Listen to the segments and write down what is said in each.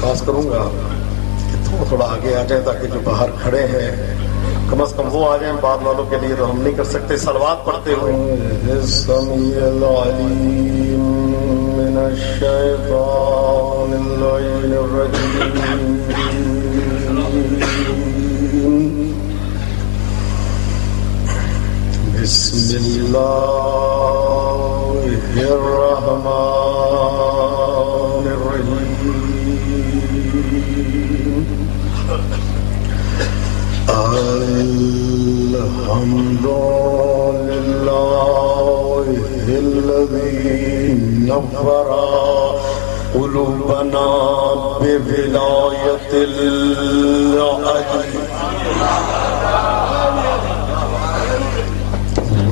درخواست کروں گا کہ تھوڑا آگے آ جائیں تاکہ جو باہر کھڑے ہیں کم از کم وہ آ جائیں، بعد والوں کے لیے تو ہم نہیں کر سکتے صلوات پڑھتے ہوئے۔ السمیع العلیم من الشیطان اللعین الرجیم، بسم اللہ الرحمن الرحیم، الحمد للہ الذی نور قلوبنا بولایت العلی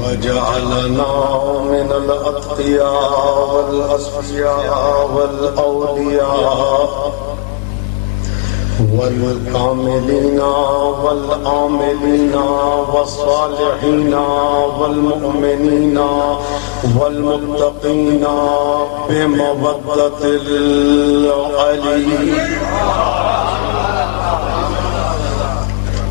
وجعلنا من الاتقیاء والاصفیاء والاولیاء والکاملین والعاملین والصالحین والمؤمنین والمتقین بمودۃ العلی۔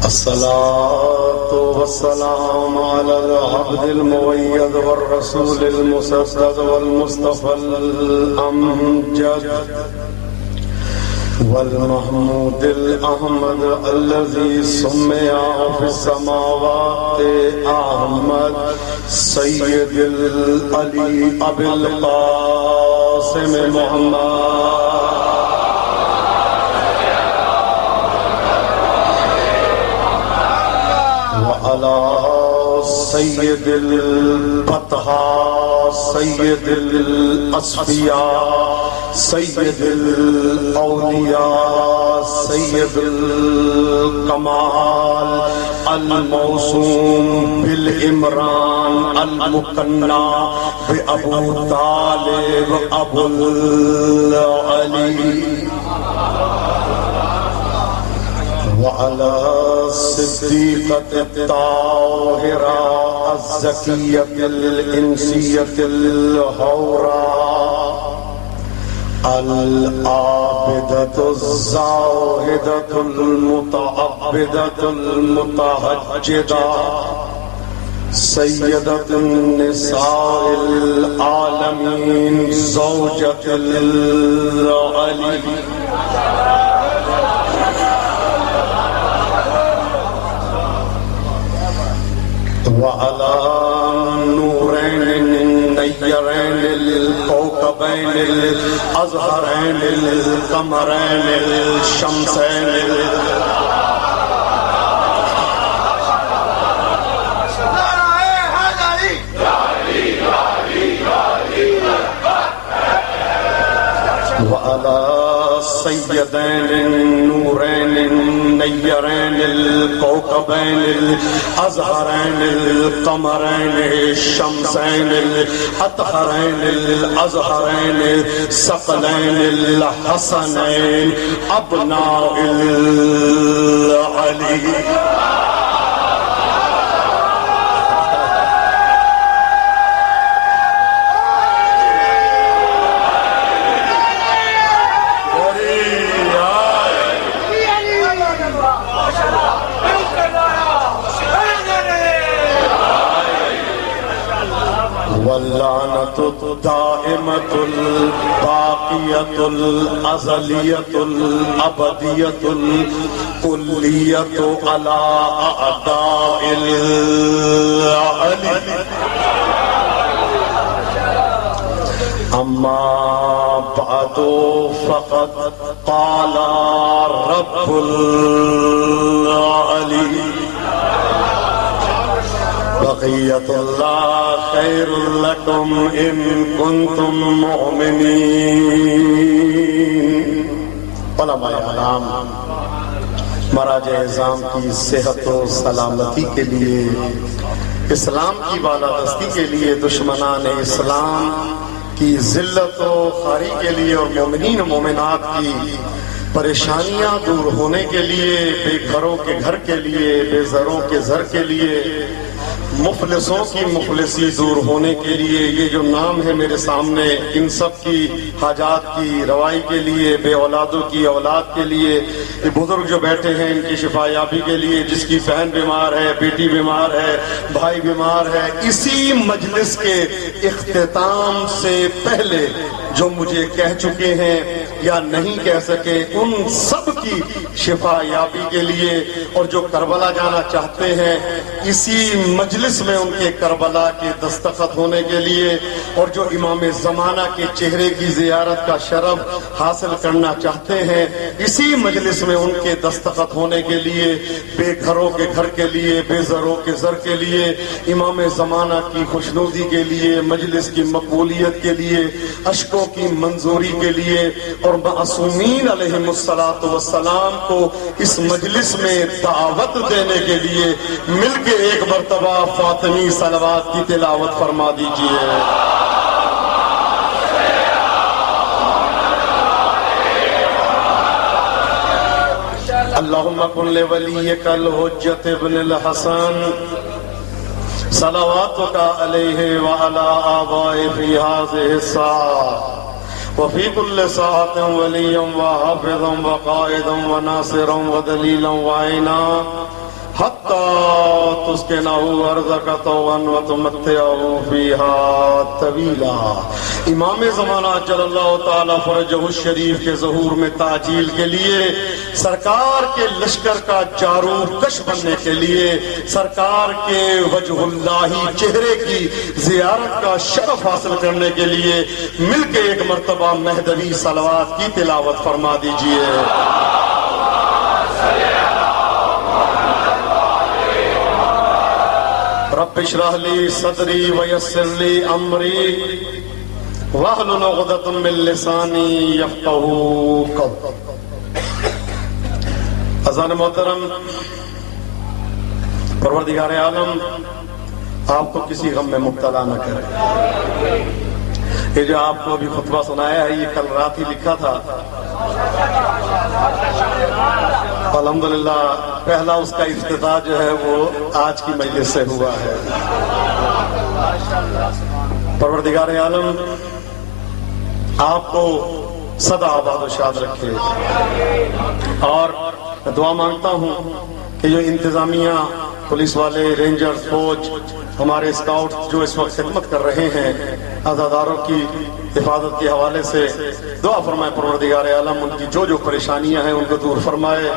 الصلاة والسلام على العبد المؤيد والرسول المسدد والمصطفى الأمجد والمحمود الأحمد الذي سمي في السماوات أحمد سيد العلي أبي القاسم محمد وعلى سيد البطحاء سيد الأصفياء سيد الأولياء سيد الكمال الموسوم بالإمران المكنى بأبو طالب أبو العلي وعلى الصديقة الطاهرة الزكية الإنسية الحوراء العابدة الزاهدة المتعبدة المتهجدة سيدة النساء العالمين زوجة العلي وعلى نورين النيرين الكوكبين الأزهرين القمرين الشمسين وعلى السيدين النورين النيرين الكوكبين الأزهرين القمرين الشمسين الأطهرين الأزهرين الثقلين الحسنين أبناء العلي واللعنة الدائمة الباقية الأزلية الأبدية الكلية على أعداء العلي أما بعد فقد قال رب العلي بقية الله خير لكم إن كنتم مؤمنين۔ علماء اعلام مراجع اعظام کی صحت و سلامتی کے لیے، اسلام کی بالادستی کے لیے، دشمنان اسلام کی ذلت و خواری کے لیے اور مومنین و مومنات کی پریشانیاں دور ہونے کے لیے، بے گھروں کے گھر کے لیے، بے زروں کے زر کے لیے، مفلسوں کی مفلسی دور ہونے کے لیے یہ جو نام ہے میرے سامنے، ان سب کی حاجات کی روائی کے لیے، بے اولادوں کی اولاد کے لیے، یہ بزرگ جو بیٹھے ہیں ان کی شفا یابی کے لیے، جس کی بہن بیمار ہے، بیٹی بیمار ہے، بھائی بیمار ہے، اسی مجلس کے اختتام سے پہلے جو مجھے کہہ چکے ہیں یا نہیں کہہ سکے، ان سب کی شفا یابی کے لیے، اور جو کربلا جانا چاہتے ہیں اسی مجلس میں ان کے کربلا کے دستخط ہونے کے لیے، اور جو امام زمانہ کے چہرے کی زیارت کا شرف حاصل کرنا چاہتے ہیں اسی مجلس میں ان کے دستخط ہونے کے لیے، بے گھروں کے گھر کے لیے، بے زروں کے زر کے لیے، امام زمانہ کی خوشنودی کے لیے، مجلس کی مقبولیت کے لیے، اشکوں کی منظوری کے لیے، اور معصومین علیہم الصلاۃ والسلام کو اس مجلس میں دعوت دینے کے لیے مل کے ایک مرتبہ فاطمی صلوات کی تلاوت فرما دیجیے۔ اللہم کن لولیک الحجۃ ابن الحسن صلواتک علیہ وعلی آبائہ فی ہذہ الساعۃ وفی کل ساعۃ ولیا وحافظا وقائدا وناصرا ودلیلا وعینا حتی تسکنہ ارضک طوعا وتمتعہ فیہا طویلا۔ امام زمانہ اجل اللہ تعالی فرجہ الشریف کے ظہور میں تعجیل کے لیے، سرکار کے لشکر کا جارو کش بننے کے لیے، سرکار کے وجہ اللہ چہرے کی زیارت کا شرف حاصل کرنے کے لیے مل کے ایک مرتبہ مہدوی صلوات کی تلاوت فرما دیجیے۔ رب اشرح لی صدری ویسر لی امری واحلل عقدۃ من لسانی یفقہوا قولی۔ اذان محترم، پروردگار عالم آپ کو کسی غم میں مبتلا نہ کرے۔ یہ جو آپ کو ابھی خطبہ سنایا ہے یہ کل رات ہی لکھا تھا، الحمدللہ پہلا اس کا افتتاح جو ہے وہ آج کی مجلس سے ہوا ہے۔ پروردگار عالم آپ کو سدا آباد و شاد رکھے، اور دعا مانگتا ہوں کہ جو انتظامیہ، پولیس والے، رینجرز، فوج، ہمارے اسکاؤٹ جو اس وقت خدمت کر رہے ہیں عزاداروں کی حفاظت کے حوالے سے، دعا فرمائے پروردگار عالم ان کی جو جو پریشانیاں ہیں ان کو دور فرمائے،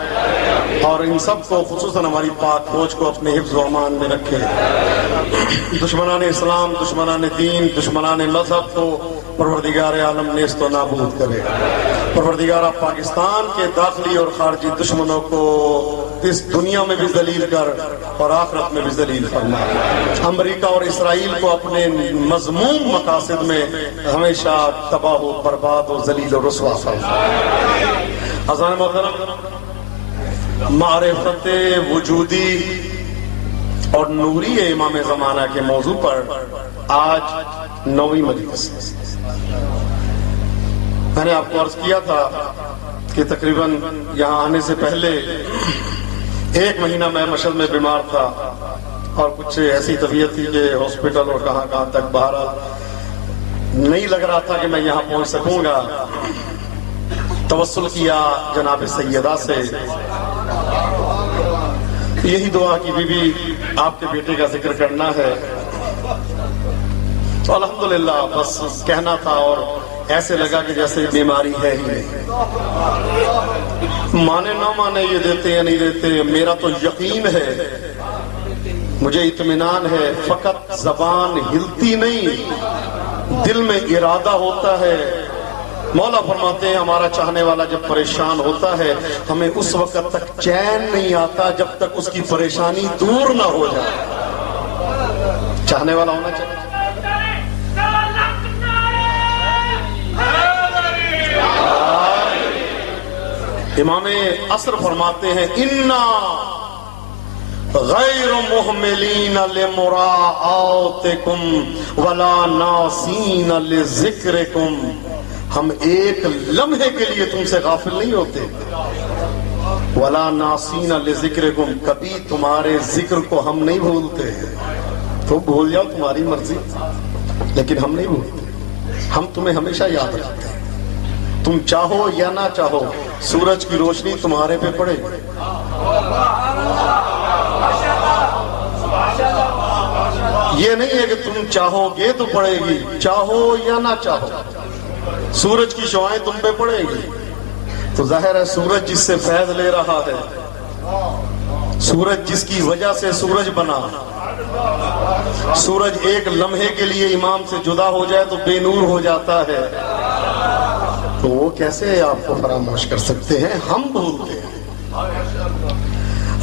اور ان سب کو خصوصاً ہماری پاک فوج کو اپنے حفظ و امان میں رکھے۔ دشمنان اسلام، دشمنان دین، دشمنان مذہب کو پروردگار عالم نیست و نابود کرے۔ پروردگار پاکستان کے داخلی اور خارجی دشمنوں کو اس دنیا میں بھی ذلیل کر اور آخرت میں بھی ذلیل فرما۔ امریکہ اور اسرائیل کو اپنے مذموم مقاصد میں ہمیشہ تباہ و برباد و ذلیل و رسوا فرما۔ اذان محترم، معرفت وجودی اور نوری امام زمانہ کے موضوع پر آج 9ویں مجلس۔ میں نے آپ کو عرض کیا تھا کہ تقریباً یہاں آنے سے پہلے 1 مہینہ میں مشہد میں بیمار تھا، اور کچھ ایسی طبیعت تھی کہ ہاسپٹل اور کہاں تک بہرحال نہیں لگ رہا تھا کہ میں یہاں پہنچ سکوں گا۔ توسل کیا جناب سیدہ سے، یہی دعا کی بی بی آپ کے بیٹے کا ذکر کرنا ہے، تو الحمدللہ بس کہنا تھا، اور ایسے لگا کہ جیسے بیماری ہے ہی نہیں۔ مانے نہ مانے یہ دیتے یا نہیں دیتے، میرا تو یقین ہے، مجھے اطمینان ہے، فقط زبان ہلتی نہیں، دل میں ارادہ ہوتا ہے۔ مولا فرماتے ہیں ہمارا چاہنے والا جب پریشان ہوتا ہے ہمیں اس وقت تک چین نہیں آتا جب تک اس کی پریشانی دور نہ ہو جائے۔ چاہنے والا ہونا چاہیے۔ امام عصر فرماتے ہیں اِنَّا غیر محملین لمراعاتکم ولا ناسین لذکرکم، ہم ایک لمحے کے لیے تم سے غافل نہیں ہوتے، ولا ناسین لذکرکم، کبھی تمہارے ذکر کو ہم نہیں بھولتے، تو بھول جاؤ تمہاری مرضی، لیکن ہم نہیں بھولتے، ہم تمہیں ہمیشہ یاد رکھتے ہیں۔ تم چاہو یا نہ چاہو سورج کی روشنی تمہارے پہ پڑے گی۔ یہ نہیں ہے کہ تم چاہو گے تو پڑے گی، چاہو یا نہ چاہو سورج کی شعائیں تم پہ پڑے گی۔ تو ظاہر ہے سورج جس سے فیض لے رہا ہے، سورج جس کی وجہ سے سورج بنا، سورج ایک لمحے کے لیے امام سے جدا ہو جائے تو بے نور ہو جاتا ہے، تو وہ کیسے آپ کو فراموش کر سکتے ہیں؟ ہم بھولتے ہیں۔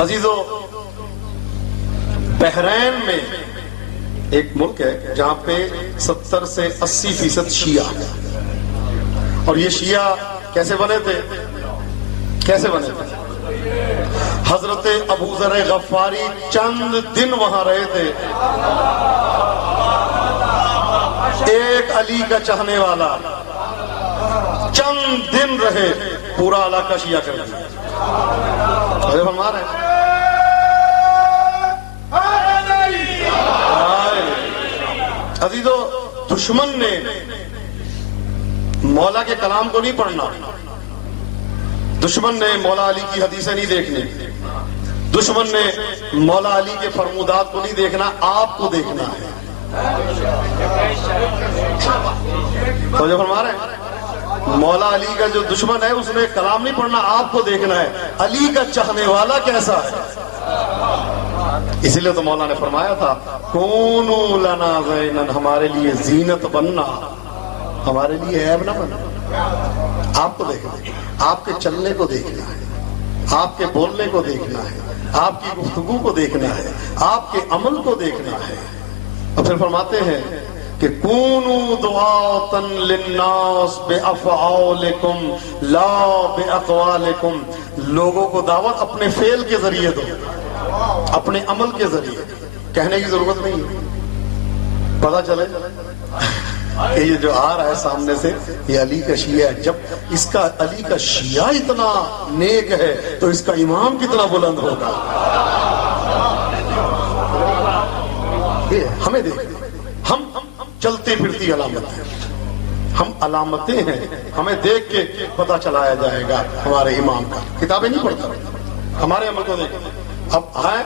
عزیزو، بحرین میں ایک ملک ہے جہاں پہ 70 سے 80% شیعہ ہے، اور یہ شیعہ کیسے بنے تھے؟ کیسے بنے تھے؟ حضرت ابو ذر غفاری چند دن وہاں رہے تھے، ایک علی کا چاہنے والا چند دن رہے، پورا علاقہ شیعہ کر دیا۔ فرما رہے ہیں عزیزو، دشمن نے مولا کے کلام کو نہیں پڑھنا، دشمن نے مولا علی کی حدیثیں نہیں دیکھنی، دشمن نے مولا علی کے فرمودات کو نہیں دیکھنا، آپ کو دیکھنا ہے۔ تو جو فرما رہے ہیں مولا علی کا جو دشمن ہے اس نے کلام نہیں پڑھنا، آپ کو دیکھنا ہے علی کا چاہنے والا کیسا ہے۔ اسی لیے تو مولا نے فرمایا تھا کونو لنا زینن، ہمارے لیے زینت بننا، ہمارے لیے عیب نہ بننا۔ آپ کو دیکھنا ہے، آپ کے چلنے کو دیکھنا ہے، آپ کے بولنے کو دیکھنا ہے، آپ کی گفتگو کو دیکھنا ہے، آپ کے عمل کو دیکھنا ہے۔ اور پھر فرماتے ہیں کہ کونو دعاۃ للناس بافعالکم لا باقوالکم، لوگوں کو دعوت اپنے فعل کے ذریعے دو، اپنے عمل کے ذریعے، کہنے کی ضرورت نہیں ہے۔ پتہ چلے کہ یہ جو آ رہا ہے سامنے سے یہ علی کا شیعہ ہے، جب اس کا علی کا شیعہ اتنا نیک ہے تو اس کا امام کتنا بلند ہوگا۔ یہ ہمیں دیکھیں، ہم چلتی پھرتی علامتیں ہیں، ہم علامتیں ہیں، ہمیں دیکھ کے پتہ چلایا جائے گا ہمارے امام کا۔ کتابیں نہیں پڑھتا، ہمارے عمل کو دیکھیں۔ اب ہے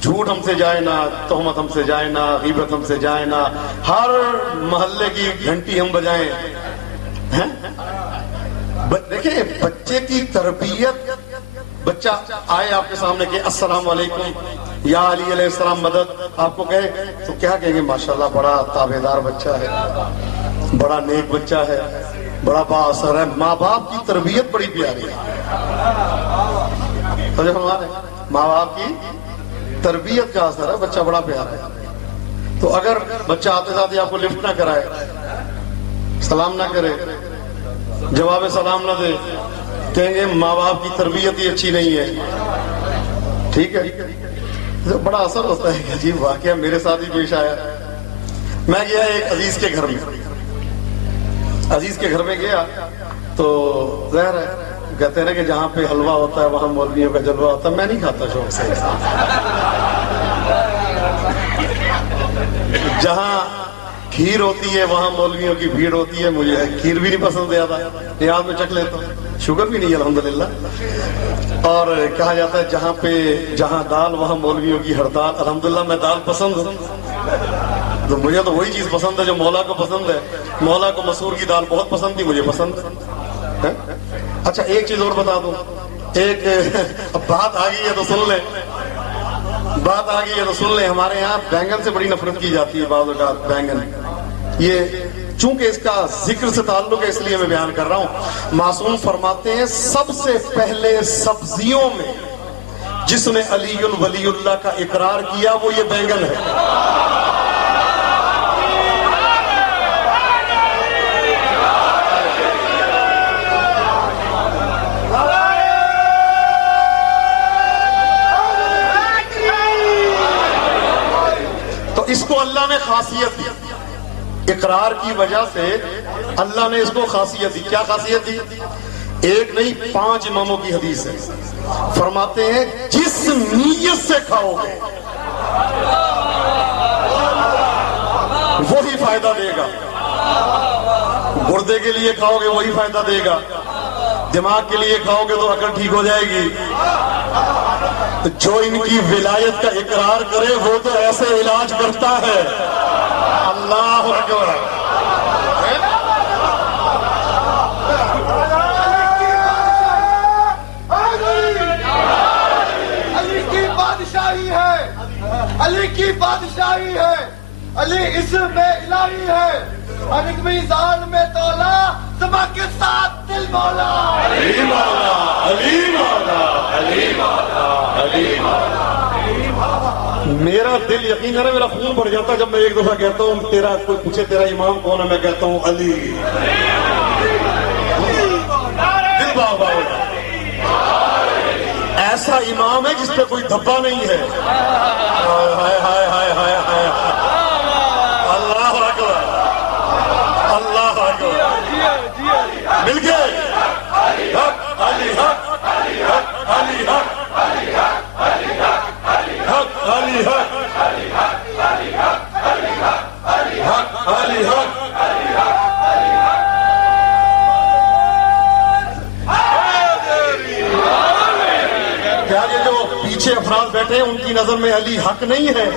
جھوٹ ہم سے جائے نہ، تہمت ہم سے جائے نہ، غیبت ہم سے جائے نہ، ہر محلے کی گھنٹی ہم بجائیں۔ دیکھیں بچے کی تربیت، بچہ آئے آپ کے سامنے کہ السلام علیکم یا علی علیہ السلام مدد، آپ کو کہے تو کیا کہیں گے؟ ماشاءاللہ بڑا تابعدار بچہ ہے، بڑا نیک بچہ ہے، بڑا با اثر ہے۔ ماں باپ کی تربیت بڑی پیاری ہے، ماں باپ کی تربیت کا اثر ہے، بچہ بڑا پیارا ہے۔ تو اگر بچہ آتے ساتھ آپ کو لفٹ نہ کرائے، سلام نہ کرے، جواب سلام نہ دے، کہیں گے ماں باپ کی تربیت ہی اچھی نہیں ہے۔ ٹھیک ہے، بڑا اثر ہوتا ہے کہ عجیب واقعہ میرے ساتھ ہی پیش آیا۔ میں گیا ایک عزیز کے گھر میں، عزیز کے گھر میں گیا تو ظاہر ہے کہتے ہیں کہ جہاں پہ حلوہ ہوتا ہے وہاں مولویوں کا جلوہ ہوتا ہے، میں نہیں کھاتا شوق سے۔ جہاں کھیر ہوتی ہے وہاں مولویوں کی بھیڑ ہوتی ہے، مجھے کھیر بھی نہیں پسند زیادہ، نیاز میں چکھ لیتا ہوں، شوگر بھی نہیں الحمدللہ۔ اور کہا جاتا ہے جہاں دال وہاں مولویوں کی ہڑتال، الحمدللہ میں دال پسند ہوں، تو مجھے تو وہی چیز پسند ہے جو مولا کو پسند ہے۔ مولا کو مسور کی دال بہت پسند تھی، مجھے پسند ہے۔ اچھا ایک چیز اور بتا دوں، ایک بات آ گئی ہے تو سن لیں، بات آ گئی ہے تو سن لیں۔ ہمارے یہاں بینگن سے بڑی نفرت کی جاتی ہے بعض اوقات، بینگن یہ چونکہ اس کا ذکر سے تعلق ہے اس لیے میں بیان کر رہا ہوں۔ معصوم فرماتے ہیں سب سے پہلے سبزیوں میں جس نے علی ولی اللہ کا اقرار کیا وہ یہ بینگن ہے۔ اس کو اللہ نے خاصیت دی، اقرار کی وجہ سے اللہ نے اس کو خاصیت دی۔ کیا خاصیت دی؟ ایک نہیں 5 اماموں کی حدیث ہے، فرماتے ہیں جس نیت سے کھاؤ گے فائدہ دے گا. گردے کے لیے کھاؤ گے وہی فائدہ دے گا. دماغ کے لیے کھاؤ گے تو عقل ٹھیک ہو جائے گی. جو ان کی ولایت کا اقرار کرے وہ تو ایسے علاج کرتا ہے. اللہ اکبر. علی کی بادشاہی ہے, علی کی بادشاہی ہے, علی اسم الہی ہے. انک میزان میں تولا سما کے ساتھ دل مولا. علی مولا, علی مولا, علی مولا, علی مولا. میرا دل یقین ہے, میرا خون بڑھ جاتا جب میں ایک دفعہ کہتا ہوں تیرا, کوئی پوچھے تیرا امام کون ہے, میں کہتا ہوں علی. دل بابا ایسا امام ہے جس پہ کوئی دھبا نہیں ہے. ہائے ہائے ہائے ہائے ہائے. اللہ اکبر, اللہ اکبر. مل گئے. حق علی, حق علی, حق علی, حق علی, حق علی, حق علی, حق حق علی, حق. کیا یہ جو پیچھے افراد بیٹھے ہیں ان کی نظر میں علی حق نہیں ہے؟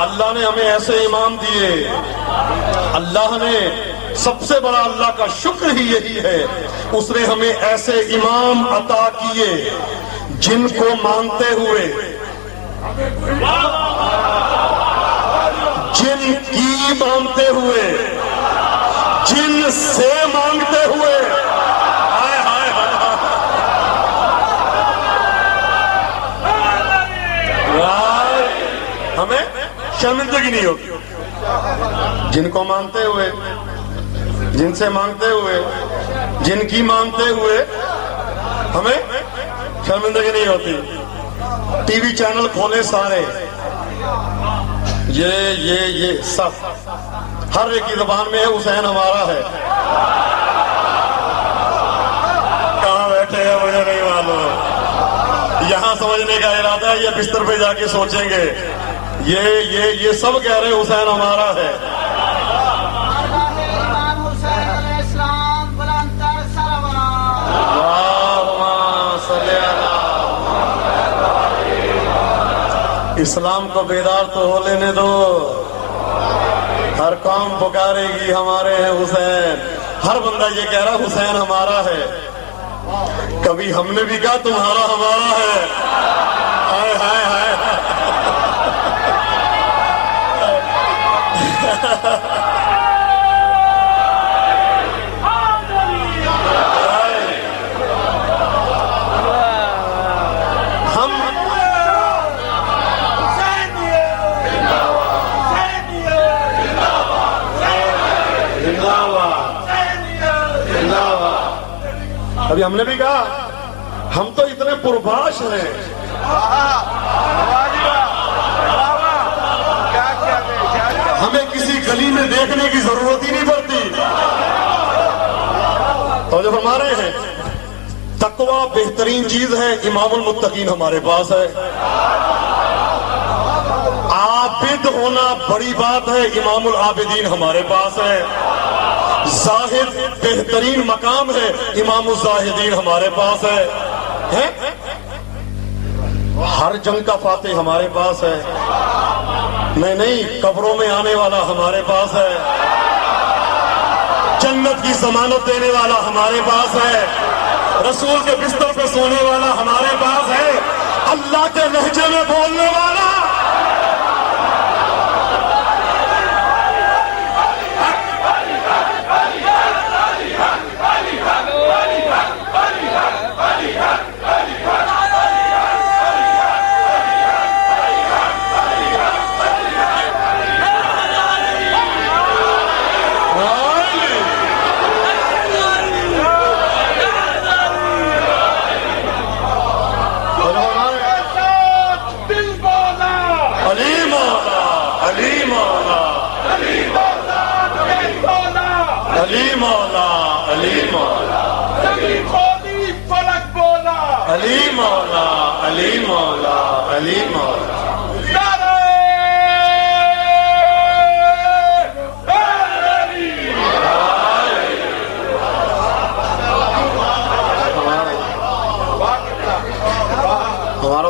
اللہ نے ہمیں ایسے امام دیے. اللہ نے سب سے بڑا اللہ کا شکر ہی یہی ہے, اس نے ہمیں ایسے امام عطا کیے جن کو مانتے ہوئے, جن کی مانتے ہوئے, جن سے مانگتے ہوئے. ہائے ہائے ہائے. ہمیں شرمندگی نہیں ہوتی. جن کو مانتے ہوئے, جن سے مانگتے ہوئے, جن کی مانگتے ہوئے ہمیں شرمندگی نہیں ہوتی. ٹی وی چینل کھولے سارے, یہ سب ہر ایک کی زبان میں ہے حسین ہمارا ہے. کہاں بیٹھے ہیں مجھے نہیں معلوم. یہاں سمجھنے کا ارادہ ہے یا بستر پہ جا کے سوچیں گے. یہ سب کہہ رہے حسین ہمارا ہے. اسلام کو بیدار تو ہو لینے دو. ہر قوم پکارے گی ہمارے ہیں حسین. ہر بندہ یہ کہہ رہا حسین ہمارا ہے. کبھی ہم نے بھی کہا تمہارا ہمارا ہے. ہائے ہائے ہائے. ابھی ہم نے بھی کہا ہم تو اتنے پرباش ہیں. ہمیں کسی گلی میں دیکھنے کی ضرورت ہی نہیں پڑتی. تو جب ہمارے ہیں تقویٰ بہترین چیز ہے, امام المتقین ہمارے پاس ہے. عابد ہونا بڑی بات ہے, امام العابدین ہمارے پاس ہے. زاہد بہترین مقام ہے, امام الزاہدین ہمارے پاس ہے. ہر جنگ کا فاتح ہمارے پاس ہے. نہیں, قبروں میں آنے والا ہمارے پاس ہے. جنت کی ضمانت دینے والا ہمارے پاس ہے. رسول کے بستر پہ سونے والا ہمارے پاس ہے. اللہ کے لہجے میں بولنے والا.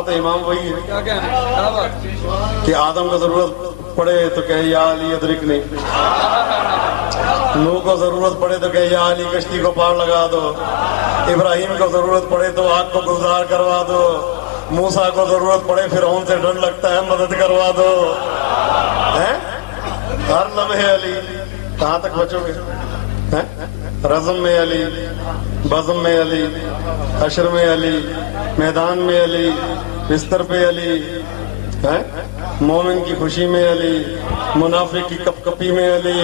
بات ہے امام وہی ہے کہ آدم کو ضرورت پڑے تو کہے یا علی ادرکنی، نوح کو ضرورت پڑے تو کہے یا علی کشتی کو پار لگا دو، ابراہیم کو ضرورت پڑے تو آگ کو گلزار کروا دو، موسیٰ کو ضرورت پڑے فرعون سے ڈر لگتا ہے مدد کروا دو. ہر لمحے علی. کہاں تک بچو گے؟ رزم میں علی، بزم میں علی، حشر میں علی، میدان میں علی، بستر پہ علی، مومن کی خوشی میں علی، منافق کی کپ کپی میں علی،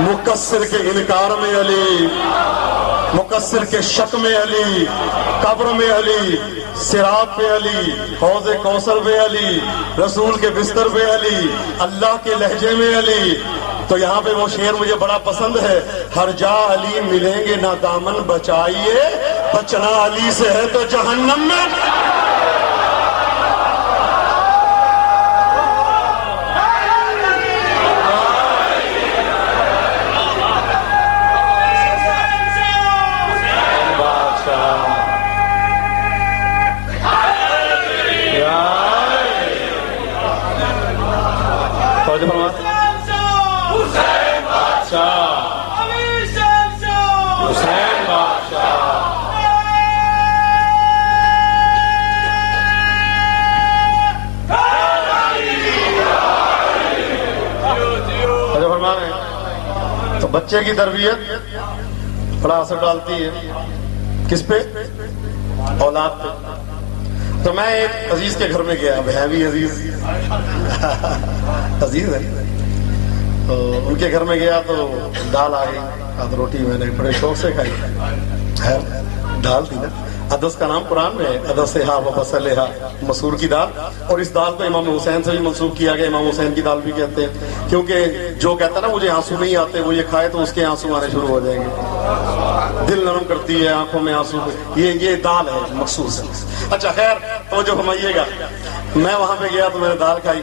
مقصر کے انکار میں علی، مقصر کے شک میں علی، قبر میں علی، صراط پہ علی، حوض کوثر پہ علی، رسول کے بستر پہ علی، اللہ کے لہجے میں علی. تو یہاں پہ وہ شعر مجھے بڑا پسند ہے، ہر جا علی ملیں گے نہ دامن بچائیے، بچنا علی سے ہے تو جہنم میں. بچے کی تربیت بڑا اثر ڈالتی ہے کس پہ؟ اولاد پہ. تو میں ایک عزیز کے گھر میں گیا، اب ہے بھی عزیز عزیز ہے، تو ان کے گھر میں گیا تو دال آ گئی، آدھ روٹی میں نے بڑے شوق سے کھائی. دال تھی نا، ادس کا نام قرآن میں ہے، ادسہا و بصلہا، مسور کی دال. اور اس دال کو امام حسین سے بھی منسوب کیا گیا، امام حسین کی دال بھی کہتے ہیں، کیونکہ جو کہتا ہے نا مجھے آنسو نہیں آتے، وہ یہ کھائے تو اس کے آنسو آنے شروع ہو جائیں گے، دل نرم کرتی ہے، آنکھوں میں آنسو. یہ دال ہے مخصوص ہے. اچھا خیر، تو جو فرمائیے گا، میں وہاں پہ گیا تو میں نے دال کھائی،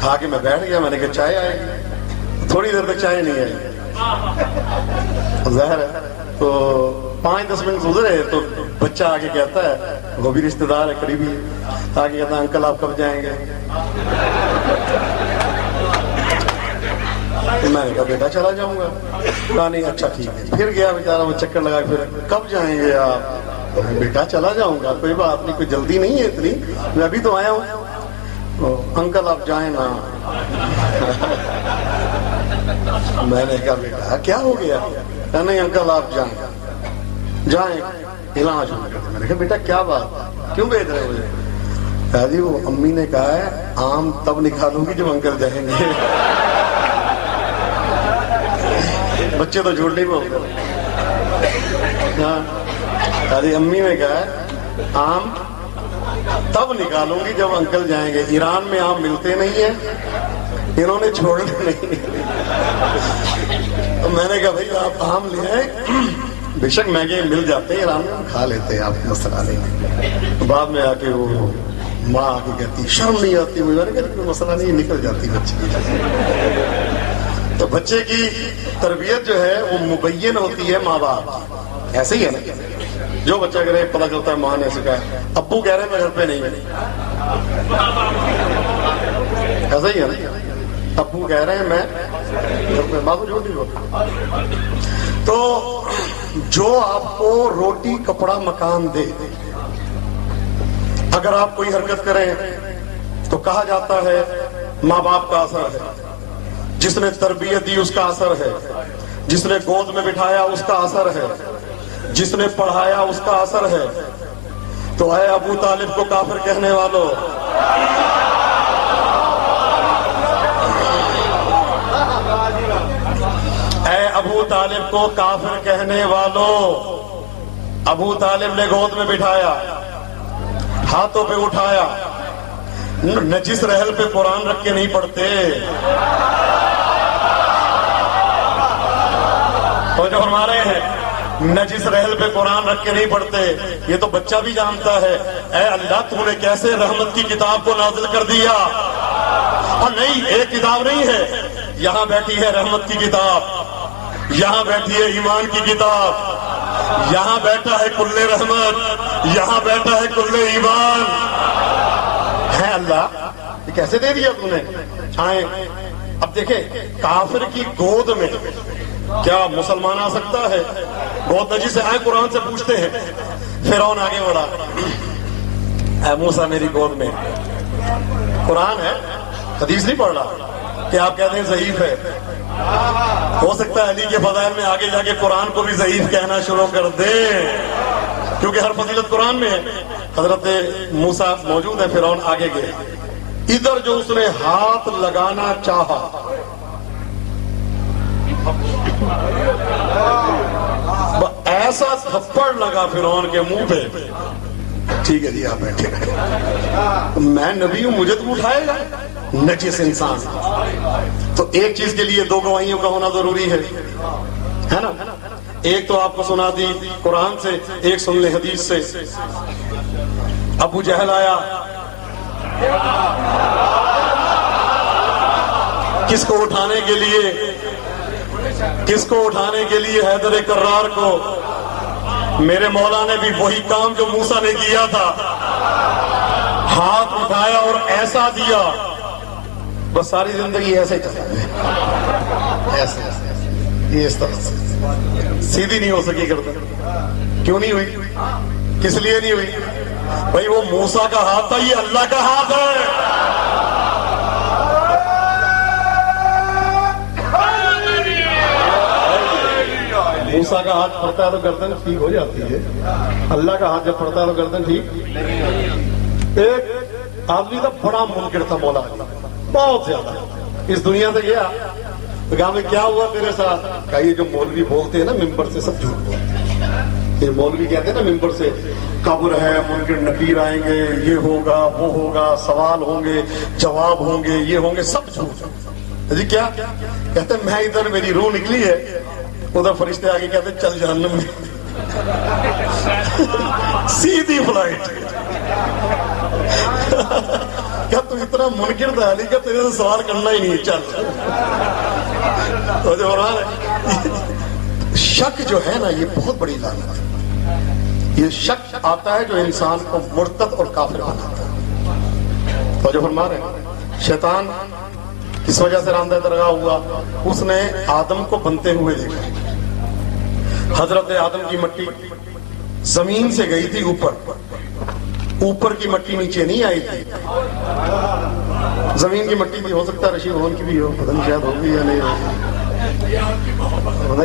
کھا کے میں بیٹھ گیا. میں نے کہا چائے آئے گی، تھوڑی دیر تک چائے نہیں آئی، ظاہر ہے. تو 5-10 منٹ گزرے تو بچہ آگے کہتا ہے، وہ بھی رشتہ دار ہے، قریبی ہے، آگے کہتا ہے انکل آپ کب جائیں گے؟ میں نے کہا بیٹا چلا جاؤں گا. کہا نہیں اچھا ٹھیک ہے. پھر گیا بیچارہ، وہ چکر لگا، پھر کب جائیں گے آپ؟ بیٹا چلا جاؤں گا، کوئی بات نہیں، کوئی جلدی نہیں ہے اتنی، میں ابھی تو آیا ہوں. انکل آپ جائیں نا. میں نے کہا بیٹا کیا ہو گیا؟ نہیں انکل آپ جائیں علاج ہو گیا. میں نے کہا بیٹا کیا بات، کیوں بھیج رہے مجھے؟ کہا جی وہ امی نے کہا ہے آم تب نکالوں گی جب انکل جائیں گے. بچے تو جھوٹ نہیں بولتے. کہا جی امی نے کہا ہے آم تب نکالوں گی جب انکل جائیں گے. ایران میں آم ملتے نہیں ہیں، انہوں نے چھوڑنے نہیں. تو میں نے کہا بھائی آپ آم لے آئے، بے شک مہنگے مل جاتے ہیں ایران میں، کھا لیتے ہیں، آپ مسئلہ نہیں. بعد میں آ کے وہ ماں آ کے کہتی شرم نہیں آتی مجھے؟ نے کہا مسئلہ نہیں، نکل جاتی بچے کی. تو بچے کی تربیت جو ہے وہ مبین ہوتی ہے ماں باپ کی. ایسے ہی ہے نا، جو بچہ کہہ رہے پتہ چلتا ہے ماں نے سکھایا، ابو کہہ رہے ہیں میں گھر پہ نہیں ہوں، ایسا ہی ہے نا. ابو کہہ رہے ہیں میں ماں کو جھوٹ نہیں بولتا. تو جو آپ کو روٹی کپڑا مکان دے، اگر آپ کوئی حرکت کریں تو کہا جاتا ہے ماں باپ کا اثر ہے، جس نے تربیت دی اس کا اثر ہے، جس نے گود میں بٹھایا اس کا اثر ہے، جس نے پڑھایا اس کا اثر ہے. تو اے ابو طالب کو کافر کہنے والوں، اے ابو طالب کو کافر کہنے والوں، ابو طالب نے گود میں بٹھایا، ہاتھوں پہ اٹھایا، نجس رحل پہ قرآن رکھ کے نہیں پڑھتے. تو جو فرما رہے ہیں نجس رحل پہ قرآن رکھ کے نہیں پڑھتے، یہ تو بچہ بھی جانتا ہے. اے اللہ تو نے کیسے رحمت کی کتاب کو نازل کر دیا. اور نہیں، ایک کتاب نہیں ہے، یہاں بیٹھی ہے رحمت کی کتاب، یہاں بیٹھی ہے ایمان کی کتاب، یہاں بیٹھا ہے کل رحمت، یہاں بیٹھا ہے کل ایمان ہے اللہ، یہ کیسے دے دیا تم نے؟ آئیں اب دیکھیں، کافر کی گود میں کیا مسلمان آ سکتا ہے؟ بہت نجی سے آئے قرآن سے پوچھتے ہیں۔ فرعون آگے بڑھا، اے موسیٰ میری گود میں، قرآن ہے حدیث نہیں پڑھ رہا کہ آپ کہتے ہیں ضعیف ہے۔ ہو سکتا ہے علی کے فضائل میں آگے جا کے قرآن کو بھی ضعیف کہنا شروع کر دے، کیونکہ ہر فضیلت قرآن میں ہے۔ حضرت موسیٰ موجود ہے، فرعون آگے گئے، ادھر جو اس نے ہاتھ لگانا چاہا ایسا تھپڑ لگا فرعون کے منہ پہ، ٹھیک ہے جی آپ بیٹھے رہے، میں نبی ہوں مجھے تو اٹھائے گا، نجس انسان۔ تو ایک چیز کے لیے دو گواہیوں کا ہونا ضروری ہے نا؟ ایک تو آپ کو سنا دی قرآن سے، ایک سن لے حدیث سے۔ ابو جہل آیا، کس کو اٹھانے کے لیے؟ کس کو اٹھانے کے لیے؟ حیدر کرار کو۔ میرے مولا نے بھی وہی کام جو موسیٰ نے کیا تھا، ہاتھ اٹھایا اور ایسا دیا، بس ساری زندگی ایسے چلا ایسے یہ اس طرح سے سیدھی نہیں ہو سکی کرتا۔ کیوں نہیں ہوئی؟ کس لیے نہیں ہوئی؟ بھائی وہ موسیٰ کا ہاتھ تھا، یہ اللہ کا ہاتھ ہے۔ موسیٰ کا ہاتھ پڑتا ہے تو گردن ٹھیک ہو جاتی ہے، اللہ کا ہاتھ جب پڑتا ہے تو گردن ٹھیک۔ ایک آدمی تھا بڑا منکر تھا، مولا علی بہت زیادہ، اس دنیا سے گیا تو کہا میں کیا ہوا تیرے ساتھ؟ کہا یہ جو مولوی بولتے ہیں نا ممبر سے سب جھوٹ بولتے ہیں، یہ مولوی کہتے ہیں نا ممبر سے قبر ہے، منکر نکیر آئیں گے، یہ ہوگا وہ ہوگا، سوال ہوں گے جواب ہوں گے، یہ ہوں گے، سب جھوٹ۔ جی کیا کہتے ہیں؟ میں ادھر میری روح نکلی ہے، ادھر فرشتے آگے کہتے ہیں چل جہنم میں، سیدھی فلائٹ۔ کیا تو اتنا منکر تھا علی کہ تیرے سے سوال کرنا ہی نہیں، چل۔ تو جو شک جو ہے نا یہ بہت بڑی لعنت ہے۔ یہ شک آتا ہے جو انسان کو مرتد اور کافر بناتا ہے۔ تو جو فرما رہے ہیں شیطان کس وجہ سے راندہ درگاہ ہوا؟ اس نے آدم کو بنتے ہوئے دیکھا۔ حضرت آدم کی مٹی زمین سے گئی تھی اوپر کی مٹی نیچے نہیں آئی تھی، زمین کی مٹی بھی ہو سکتا ہے رشید ہون کی بھی ہو، پتہ نہیں شاید ہوگی یا نہیں ہوگی،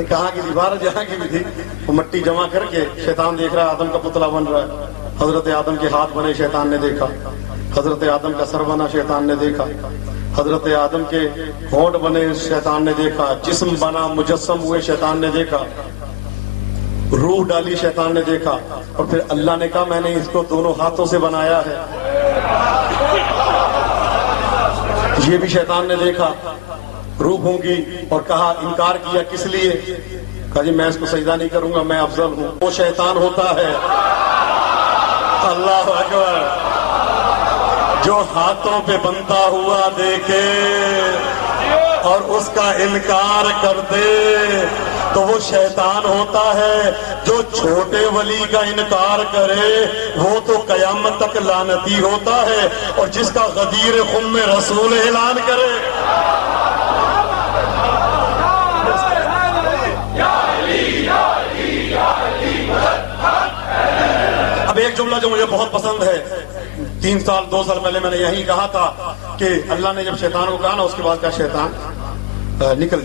کہاں کی دیوار جہاں کی بھی تھی، وہ مٹی جمع کر کے شیطان دیکھ رہا ہے آدم کا پتلا بن رہا ہے۔ حضرت آدم کے ہاتھ بنے، شیطان نے دیکھا۔ حضرت آدم کا سر بنا، شیطان نے دیکھا۔ حضرت آدم کے ہونٹ بنے، شیطان نے دیکھا۔ جسم بنا، مجسم ہوئے، شیطان نے دیکھا۔ روح ڈالی، شیطان نے دیکھا۔ اور پھر اللہ نے کہا میں نے اس کو دونوں ہاتھوں سے بنایا ہے، یہ بھی شیطان نے دیکھا۔ روح ہونگی اور کہا انکار کیا، کس لیے؟ کہا جی میں اس کو سجدہ نہیں کروں گا، میں افضل ہوں۔ وہ شیطان ہوتا ہے، اللہ اکبر، جو ہاتھوں پہ بنتا ہوا دیکھے اور اس کا انکار کر دے تو وہ شیطان ہوتا ہے۔ جو چھوٹے ولی کا انکار کرے وہ تو قیامت تک لعنتی ہوتا ہے، اور جس کا غدیر خم رسول اعلان کرے۔ اب ایک جملہ جو مجھے بہت پسند ہے، 2 سال پہلے میں نے یہی کہا تھا کہ اللہ نے جب شیطان کو کہا نا، اس کے بعد کہا شیطان نکل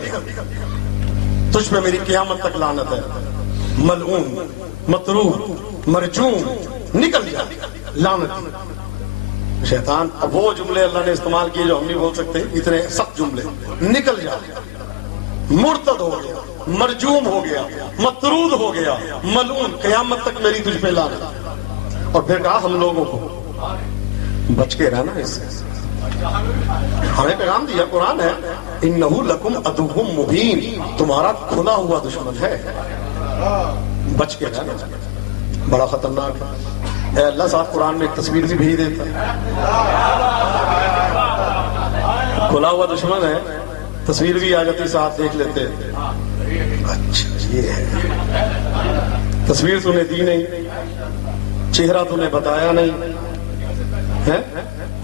جا، تجھ پہ میری قیامت تک لعنت ہے، ملعون، مطرود، مرجوم، نکل جا، لعنت۔ شیطان، اب وہ جملے اللہ نے استعمال کیے جو ہم نہیں بول سکتے، اتنے سخت جملے، نکل جا، مرتد ہو گیا، مرجوم ہو گیا، مطرود ہو گیا، ملعون، قیامت تک میری تجھ پہ لعنت۔ اور پھر کہا ہم لوگوں کو بچ کے رہنا اس سے، ہمیں پیغام دیا قرآن ہے، انہو لکم عدو مبین، تمہارا کھلا ہوا دشمن ہے، بچ کے رہنا، بڑا خطرناک ہے۔ اے اللہ صاحب قرآن میں ایک تصویر بھی بھیج دیتا ہے، کھلا ہوا دشمن ہے، تصویر بھی آ جاتی ساتھ دیکھ لیتے. اچھا یہ ہے تصویر تو نے دی نہیں, چہرہ تو نے بتایا نہیں ہے,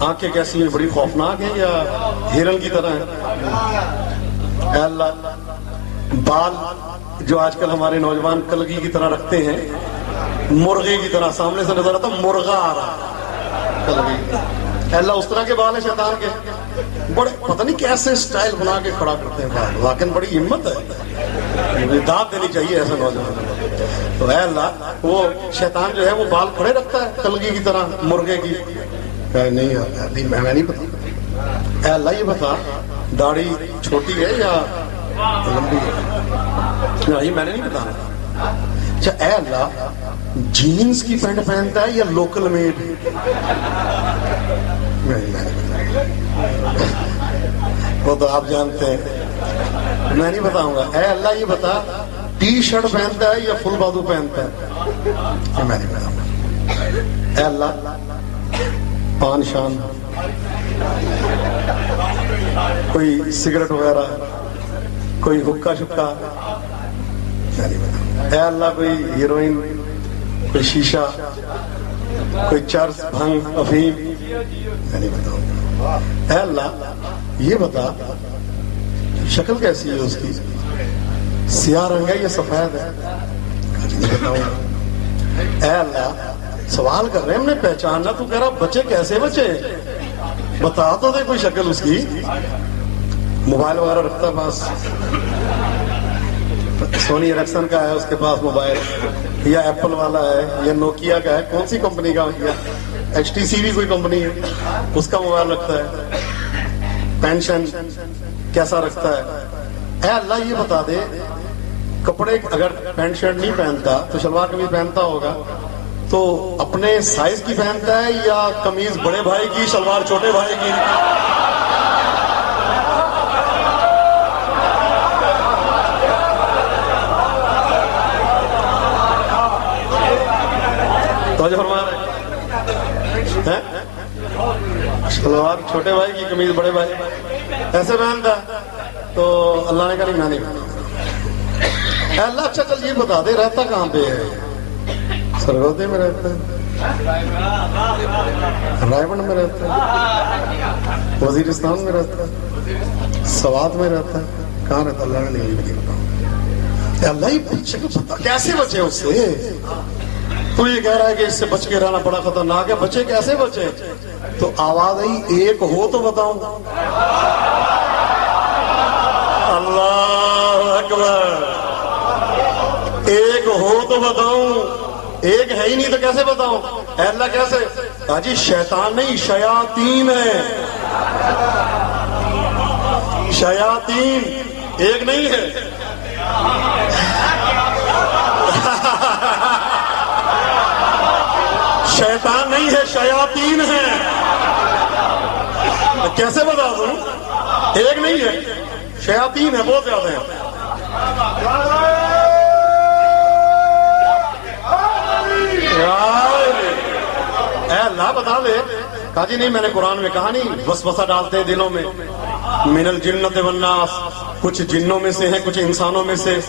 آنکھیں کیسی ہیں, بڑی خوفناک ہیں یا ہرن کی طرح ہیں؟ اے اللہ, بال جو آج کل ہمارے نوجوان کلگی کی طرح رکھتے ہیں, مرغے کی طرح سامنے سے نظر آتا مرغا آ رہا کلگی. اے اللہ اس طرح کے بال ہیں شیطان کے, بڑے پتہ نہیں کیسے سٹائل بنا کے کھڑا کرتے ہیں بال, لیکن بڑی ہمت ہے, داد دینی چاہیے ایسے نوجوان. تو اے اللہ وہ شیطان جو ہے وہ بال کھڑے رکھتا ہے کلگی کی طرح مرغے کی. نہیں میں نہیں بتا. اے اللہ یہ بتا داڑھی چھوٹی ہے یا لمبی ہے؟ نہیں میں نے نہیں بتانا. اچھا اے اللہ جینز کی پینٹ پہنتا ہے یا لوکل میڈ؟ وہ تو آپ جانتے ہیں, میں نہیں بتاؤں گا. اے اللہ یہ بتا ٹی شرٹ پہنتا ہے یا فل بازو پہنتا ہے؟ میں نہیں بتاؤں گا. اے اللہ پان شان, کوئی سگریٹ وغیرہ, کوئی حکا شکا, میں نہیں بتاؤں. اے اللہ کوئی ہیروئن, کوئی شیشہ, کوئی چرس, بھنگ, افیم, میں نہیں بتاؤں. اے اللہ یہ بتا شکل کیسی ہے اس کی, سیاہ رنگ ہے یا سفید ہے؟ نہیں بتاؤں. اے اللہ سوال کر رہے ہیں ہم نے پہچاننا, تو کہہ رہا بچے کیسے بچے, بتا تو دے کوئی شکل اس کی. موبائل وغیرہ رکھتا ہے پاس, سونی ایرکسن کا ہے اس کے پاس موبائل, یا ایپل والا ہے یا نوکیا کا ہے, کون سی کمپنی کا, یا ایچ ٹی سی بھی کوئی کمپنی ہے اس کا موبائل رکھتا ہے. پینشن کیسا رکھتا ہے. اے اللہ یہ بتا دے کپڑے اگر پینٹ شرٹ نہیں پہنتا تو شلوار کمیز پہنتا ہوگا, تو اپنے سائز کی پہنتا ہے یا قمیض بڑے بھائی کی شلوار چھوٹے بھائی کی؟ توجہ فرما رہے ہیں, شلوار چھوٹے بھائی کی قمیض بڑے بھائی ایسے پہنتا, تو اللہ نے کہا نہیں میں نہیں پہنتا. اے اللہ اچھا چل یہ بتا دے رہتا کہاں پہ ہے؟ سرگودے میں رہتا ہے, رائے گڑھ میں رہتا ہے, وزیرستان میں رہتا ہے, سوات میں رہتا ہے, کہاں رہتا اللہ نے نہیں بتاؤں. اللہ ہی شکل پتا کیسے بچے اس سے؟ تو یہ کہہ رہا ہے کہ اس سے بچ کے رہنا بڑا خطرناک ہے, بچے کیسے بچے؟ تو آواز آئی ایک ہو تو بتاؤں. اللہ اکبر, ایک ہو تو بتاؤں, ایک ہے ہی نہیں تو کیسے بتاؤں؟ اے اللہ کیسے؟ جی شیطان نہیں شیاطین ہے, شیاطین ایک نہیں ہے. شیطان نہیں ہے شیاطین ہے. کیسے بتا دوں؟ ایک نہیں ہے, شیاطین ہے, بہت زیادہ ہیں. اے اللہ بتا دے. کہا جی نہیں میں نے قرآن میں کہا نہیں, وسوسہ ڈالتے ہیں دلوں میں, من الجنت والناس, کچھ جنوں میں سے ہیں کچھ انسانوں میں سے.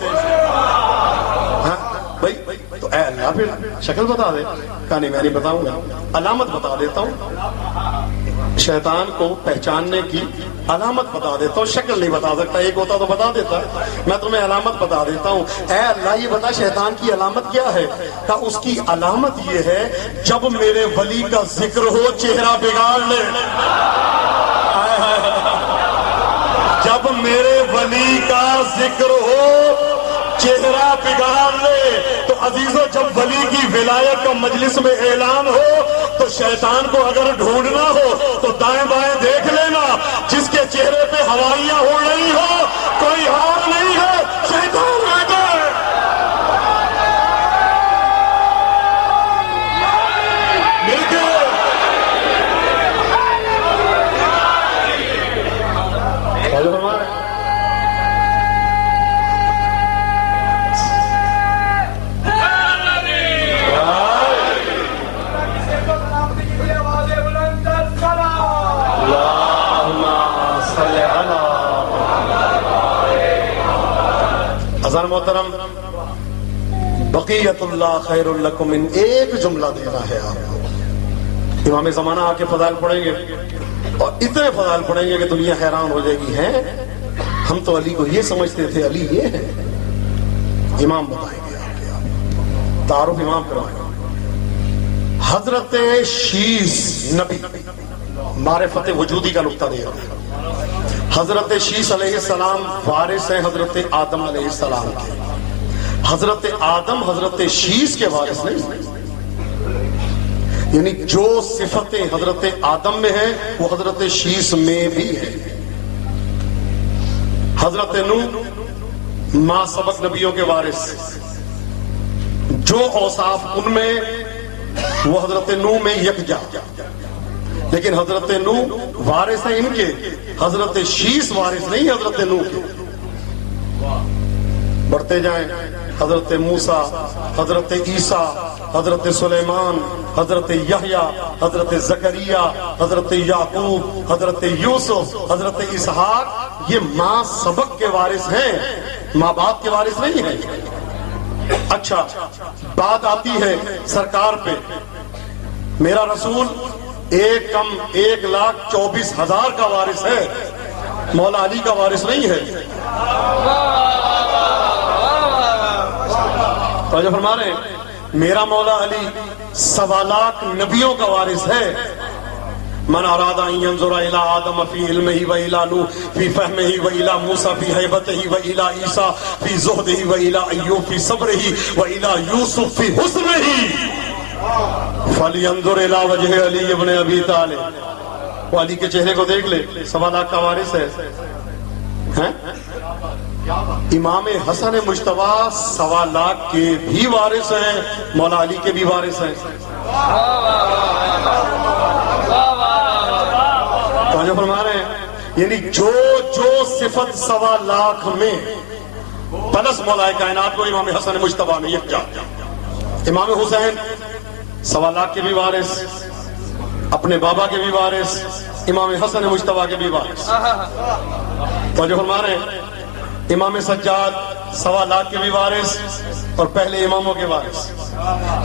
ہاں بھائی تو اے اللہ پھر شکل بتا دے. کہا نہیں میں نہیں بتاؤں گا, علامت بتا دیتا ہوں, شیطان کو پہچاننے کی علامت بتا دیتا ہوں, شکل نہیں بتا سکتا, ایک ہوتا تو بتا دیتا, میں تمہیں علامت بتا دیتا ہوں. اے اللہ یہ بتا شیطان کی علامت کیا ہے؟ کہ اس کی علامت یہ ہے جب میرے ولی کا ذکر ہو چہرہ بگاڑ لے. جب میرے ولی کا ذکر ہو چہرہ بگاڑ لے. تو عزیزو جب ولی کی ولایت کا مجلس میں اعلان ہو تو شیطان کو اگر ڈھونڈنا ہو تو دائیں بائیں دیکھ لینا, جس کے چہرے پہ ہوائیاں ہو رہی ہو کوئی ہار نہیں ہے, شیطان آ جائے. مل کے حضرت محترم بقیت اللہ خیر لکم، ان ایک جملہ دینا ہے آپ کو. امام زمانہ آ کے فضائل پڑھیں گے اور اتنے فضائل پڑھیں گے کہ دنیا حیران ہو جائے گی. ہیں ہم تو علی کو یہ سمجھتے تھے، علی یہ ہے. امام بتائیں گے آپ کے، تعارف امام کروائیں گے. حضرت شیس نبی، معرفت وجودی کا نقطہ دے رہا ہے. حضرت شیس علیہ السلام وارث ہیں حضرت آدم علیہ السلام کے. حضرت آدم حضرت شیس کے وارث نہیں، یعنی جو صفتیں حضرت آدم میں ہیں وہ حضرت شیس میں بھی ہے. حضرت نوح ما سبق نبیوں کے وارث، جو اوصاف ان میں وہ حضرت نوح میں یکجا. لیکن حضرت نوح وارث ہیں ان کے، حضرت شیس وارث نہیں حضرت نوح کے. بڑھتے جائیں، حضرت موسیٰ، حضرت عیسیٰ، حضرت سلیمان، حضرت یحییٰ، حضرت زکریا، حضرت یعقوب، حضرت یوسف، حضرت اسحاق، یہ ماں سبق کے وارث ہیں، ماں باپ کے وارث نہیں ہیں. اچھا، بات آتی ہے سرکار پہ. میرا رسول 1,24,000 کا وارث ہے، مولا علی کا وارث نہیں ہے. توجہ فرما رہے ہیں؟ میرا مولا علی 1.25 لاکھ نبیوں کا وارث ہے. من اراد ان ينظر الى آدم في علمه والى نوح في فهمه والى موسى في هيبته والى عيسى في زهده والى ايوب في صبره والى يوسف في حسنه فلينظر الى وجه علی ابن ابی طالب. وہ علی کے چہرے کو دیکھ لے، 1.25 لاکھ کا وارث ہے. امام حسن مجتبی 1.25 لاکھ کے بھی وارث ہیں، مولا علی کے بھی وارث ہیں. توجہ فرما رہے ہیں؟ یعنی جو صفت 1.25 لاکھ میں پلس مولا کائنات کو امام حسن مجتبی میں یکجا. امام حسین 1.25 لاکھ کے بھی وارث، اپنے بابا کے بھی وارث، امام حسن مجتبی کے بھی وارث. توجہ فرما رہے ہیں؟ امام سجاد 1.25 لاکھ کے بھی وارث اور پہلے اماموں کے وارث.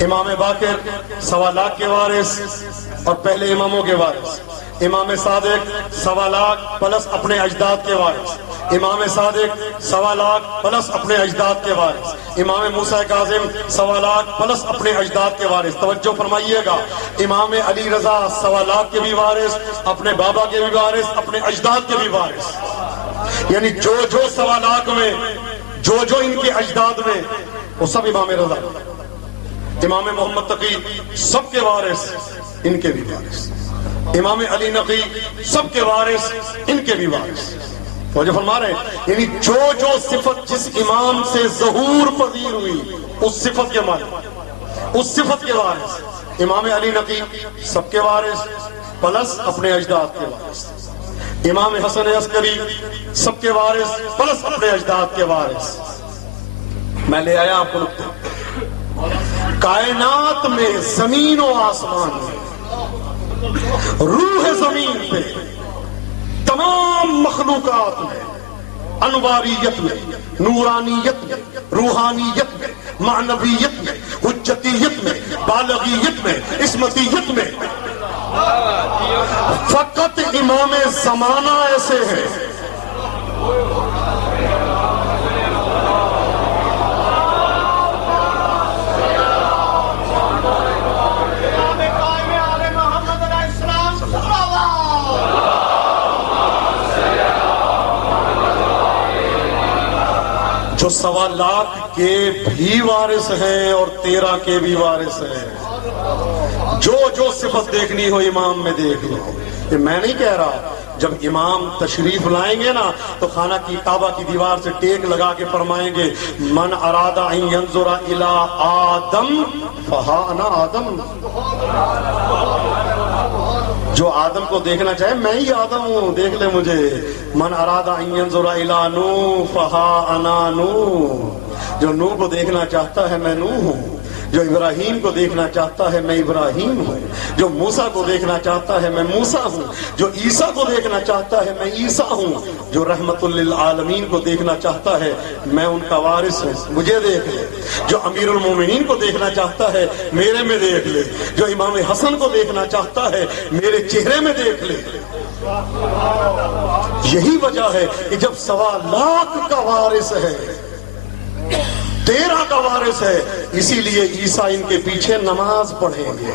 امام باقر 1.25 لاکھ کے وارث اور پہلے اماموں کے وارث. امام صادق 1.25 لاکھ پلس اپنے اجداد کے وارث. امام صادق 1.25 لاکھ پلس اپنے اجداد کے وارث. امام موسیٰ کاظم 1.25 لاکھ پلس اپنے اجداد کے وارث. توجہ فرمائیے گا، امام علی رضا 1.25 لاکھ کے بھی وارث، اپنے بابا کے بھی وارث، اپنے اجداد کے بھی وارث. یعنی جو 1.25 لاکھ میں جو ان کے اجداد میں وہ سب امام رضا. امام محمد تقی سب کے وارث، ان کے بھی وارث. امام علی نقی سب کے وارث، ان کے بھی وارث. توجہ فرما رہے ہیں؟ یعنی جو صفت جس امام سے ظہور پذیر ہوئی اس صفت کے مالک، اس صفت کے وارث. امام علی نقی سب کے وارث پلس اپنے اجداد کے وارث. امام حسن عسکری سب کے وارث پلس اپنے اجداد کے وارث. میں لے آیا آپ کو نقطہ. کائنات میں، زمین و آسمان میں، روح زمین پہ، تمام مخلوقات میں، انواریت میں، نورانیت میں، روحانیت میں، معنویت میں، حجتیت میں، بالغیت میں، عصمتیت میں، فقط امام زمانہ ایسے ہیں. جو 1.25 لاکھ کے بھی وارث ہیں اور 13 کے بھی وارث ہیں. جو صفت دیکھنی ہو امام میں دیکھ لو. یہ میں نہیں کہہ رہا، جب امام تشریف لائیں گے نا تو خانہ کی کعبہ کی دیوار سے ٹیک لگا کے فرمائیں گے من اراد ان ينظر الى آدم فہا انا آدم. جو آدم کو دیکھنا چاہے میں ہی آدم ہوں، دیکھ لے مجھے. من اراد ان ينظر الى نوح فہا انا نوح. جو نوح کو دیکھنا چاہتا ہے میں نوح ہوں. جو ابراہیم کو دیکھنا چاہتا ہے میں ابراہیم ہوں، جو موسیٰ کو دیکھنا چاہتا ہے میں موسیٰ ہوں، جو عیسیٰ کو دیکھنا چاہتا ہے میں عیسیٰ ہوں، جو رحمت للعالمین کو دیکھنا چاہتا ہے میں ان کا وارث ہوں، مجھے دیکھ لے، جو امیر المومنین کو دیکھنا چاہتا ہے میرے میں دیکھ لے، جو امام حسن کو دیکھنا چاہتا ہے میرے چہرے میں دیکھ لے۔ یہی وجہ ہے کہ جب 1.25 لاکھ کا وارث ہے، 13 کا وارث ہے، اسی لیے عیسیٰ ان کے پیچھے نماز پڑھیں گے۔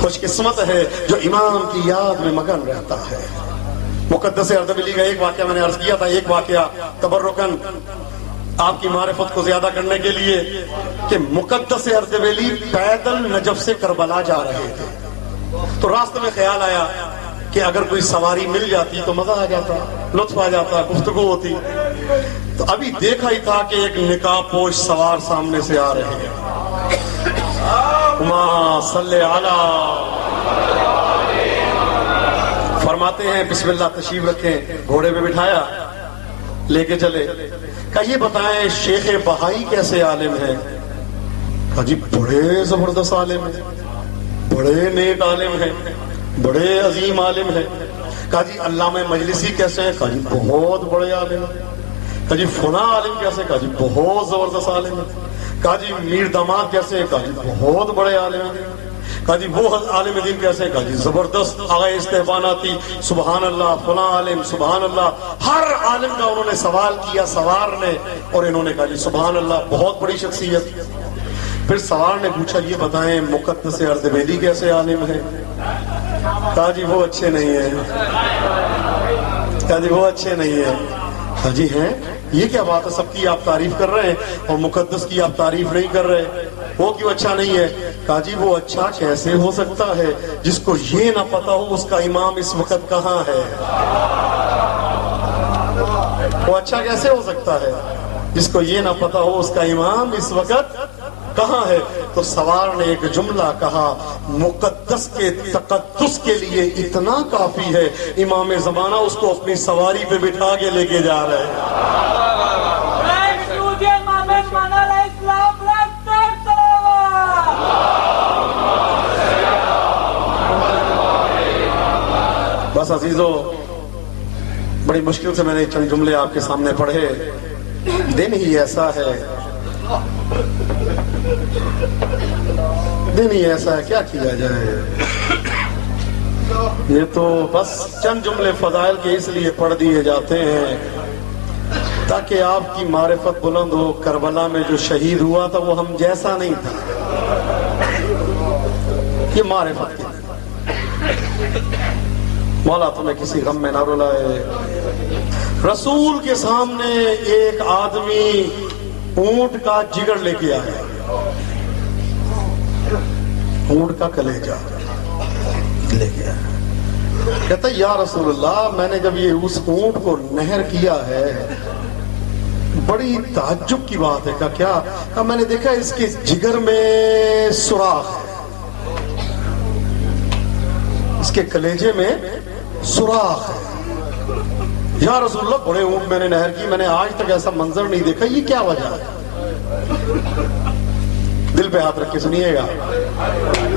خوش قسمت ہے جو امام کی یاد میں مگن رہتا ہے۔ مقدس اردبیلی کا ایک واقعہ میں نے عرض کیا تھا، ایک واقعہ تبرکن آپ کی معرفت کو زیادہ کرنے کے لیے، کہ مقدس اردبیلی پیدل نجف سے کربلا جا رہے تھے، تو راستے میں خیال آیا کہ اگر کوئی سواری مل جاتی تو مزہ آ جاتا، لطف آ جاتا، گفتگو ہوتی۔ تو ابھی دیکھا ہی تھا کہ ایک نقاب پوش سوار سامنے سے آ رہے ہیں۔ اللہم صلی علی، فرماتے ہیں بسم اللہ تشریف رکھیں، گھوڑے پہ بٹھایا، لے کے چلے، کہا یہ بتائیں شیخ بہائی کیسے عالم ہیں؟ کہا جی بڑے زبردست عالم ہیں، بڑے نیک عالم ہیں، بڑے عظیم عالم ہیں۔ کہا جی علامہ مجلسی کیسے ہیں؟ کہا جی بہت بڑے عالم ہیں۔ کہا جی فلاں عالم کیسے؟ کہا جی بہت زبردست عالم ہے۔ کہا جی میر داماد کیسے ہیں؟ کہا جی بہت بڑے عالم ہیں۔ کہا جی وہ عالم دین کیسے؟ کہا جی زبردست، آغا استحباناتی، سبحان اللہ، فلاں عالم، سبحان اللہ۔ ہر عالم کا انہوں نے سوال کیا سوار نے، اور انہوں نے کہا جی سبحان اللہ، بہت بڑی شخصیت۔ پھر سوار نے پوچھا یہ بتائیں مقدس اردبیلی کیسے عالم ہے؟ کہا جی وہ اچھے نہیں ہیں۔ کہا جی وہ اچھے نہیں ہیں۔ کہا جی ہیں، یہ کیا بات ہے، سب کی آپ تعریف کر رہے ہیں اور مقدس کی آپ تعریف نہیں کر رہے، وہ کیوں اچھا نہیں ہے؟ کہا جی وہ اچھا کیسے ہو سکتا ہے جس کو یہ نہ پتا ہو اس کا امام اس وقت کہاں ہے؟ وہ اچھا کیسے ہو سکتا ہے جس کو یہ نہ پتا ہو اس کا امام اس وقت کہاں ہے؟ تو سوار نے ایک جملہ کہا، مقدس کے تقدس کے لیے اتنا کافی ہے، امام زمانہ اس کو اپنی سواری پہ بٹھا کے لے کے جا رہے ہیں۔ بس عزیزو، بڑی مشکل سے میں نے چند جملے آپ کے سامنے پڑھے، دن ہی ایسا ہے، دن ہی ایسا ہے، کیا کیا جائے۔ یہ تو بس چند جملے فضائل کے اس لیے پڑھ دیے جاتے ہیں تاکہ آپ کی معرفت بلند ہو۔ کربلا میں جو شہید ہوا تھا وہ ہم جیسا نہیں تھا، یہ معرفت کی۔ مولا تمہیں کسی غم میں نہ رلائے۔ رسول کے سامنے ایک آدمی اونٹ کا جگر لے کے آیا، اونٹ کا کلیجہ لے کے آیا، کہتا یا رسول اللہ میں نے جب یہ اس اونٹ کو نہر کیا ہے بڑی تعجب کی بات ہے۔ کہا کیا؟ کہا میں نے دیکھا اس کے جگر میں سوراخ ہے، اس کے کلیجے میں سوراخ ہے۔ یا رسول اللہ بڑے اونٹ میں نے نہر کی، میں نے آج تک ایسا منظر نہیں دیکھا، یہ کیا وجہ ہے؟ دل پہ ہاتھ رکھ کے سنیے گا۔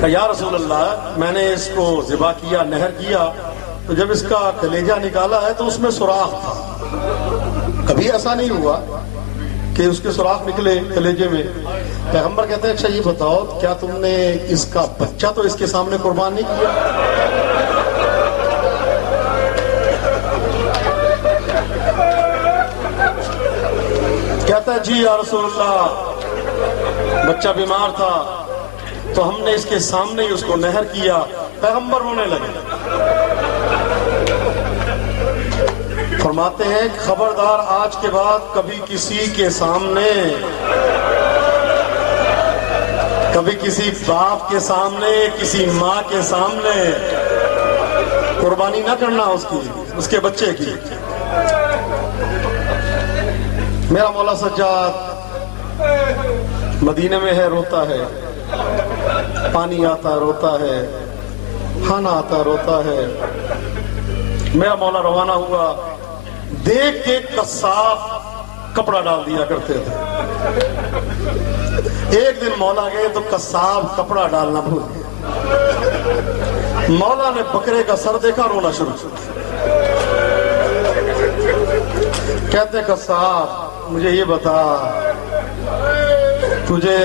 کہ یا رسول اللہ میں نے اس کو ذبح کیا، نہر کیا، تو جب اس کا کلیجہ نکالا ہے تو اس میں سوراخ تھا، کبھی ایسا نہیں ہوا کہ اس کے سوراخ نکلے کلیجے میں۔ پیغمبر کہتے ہیں اچھا یہ بتاؤ کیا تم نے اس کا بچہ تو اس کے سامنے قربان نہیں کیا؟ کہتا ہے جی یا رسول اللہ بچہ بیمار تھا تو ہم نے اس کے سامنے ہی اس کو نہر کیا۔ پیغمبر رونے لگے، فرماتے ہیں خبردار آج کے بعد کبھی کسی کے سامنے، کبھی کسی باپ کے سامنے، کسی ماں کے سامنے قربانی نہ کرنا اس کے بچے کی۔ میرا مولا سجاد مدینے میں ہے، روتا ہے، پانی آتا روتا ہے، کھانا آتا روتا ہے۔ میرا مولا روانہ ہوا، دیکھ کے قصاب کپڑا ڈال دیا کرتے تھے. ایک دن مولا گئے تو قصاب کپڑا ڈالنا بھول گیا. مولا نے بکرے کا سر دیکھا, رونا شروع کیا. کہتے قصاب مجھے یہ بتا, تجھے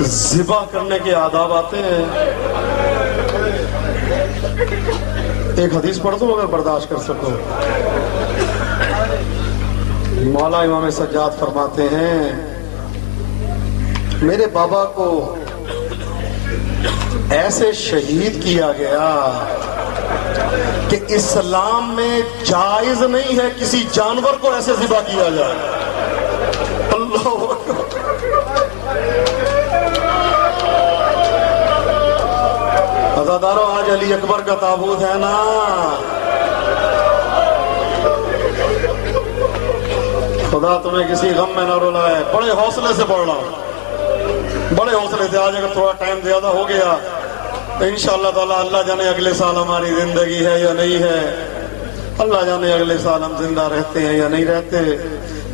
ذبح کرنے کے آداب آتے ہیں؟ ایک حدیث پڑھ دو اگر برداشت کر سکو. مولا امام سجاد فرماتے ہیں میرے بابا کو ایسے شہید کیا گیا کہ اسلام میں جائز نہیں ہے کسی جانور کو ایسے ذبح کیا جائے. اللہ اکبر. عزادارو آج علی اکبر کا تابوت ہے نا, خدا تمہیں کسی غم میں نہ رلائے. بڑے حوصلے سے پڑھ رہا ہوں, بڑے حوصلے سے. آج اگر تھوڑا ٹائم زیادہ ہو گیا تو انشاءاللہ تعالی اللہ جانے اگلے سال ہماری زندگی ہے یا نہیں ہے, اللہ جانے اگلے سال ہم زندہ رہتے ہیں یا نہیں رہتے.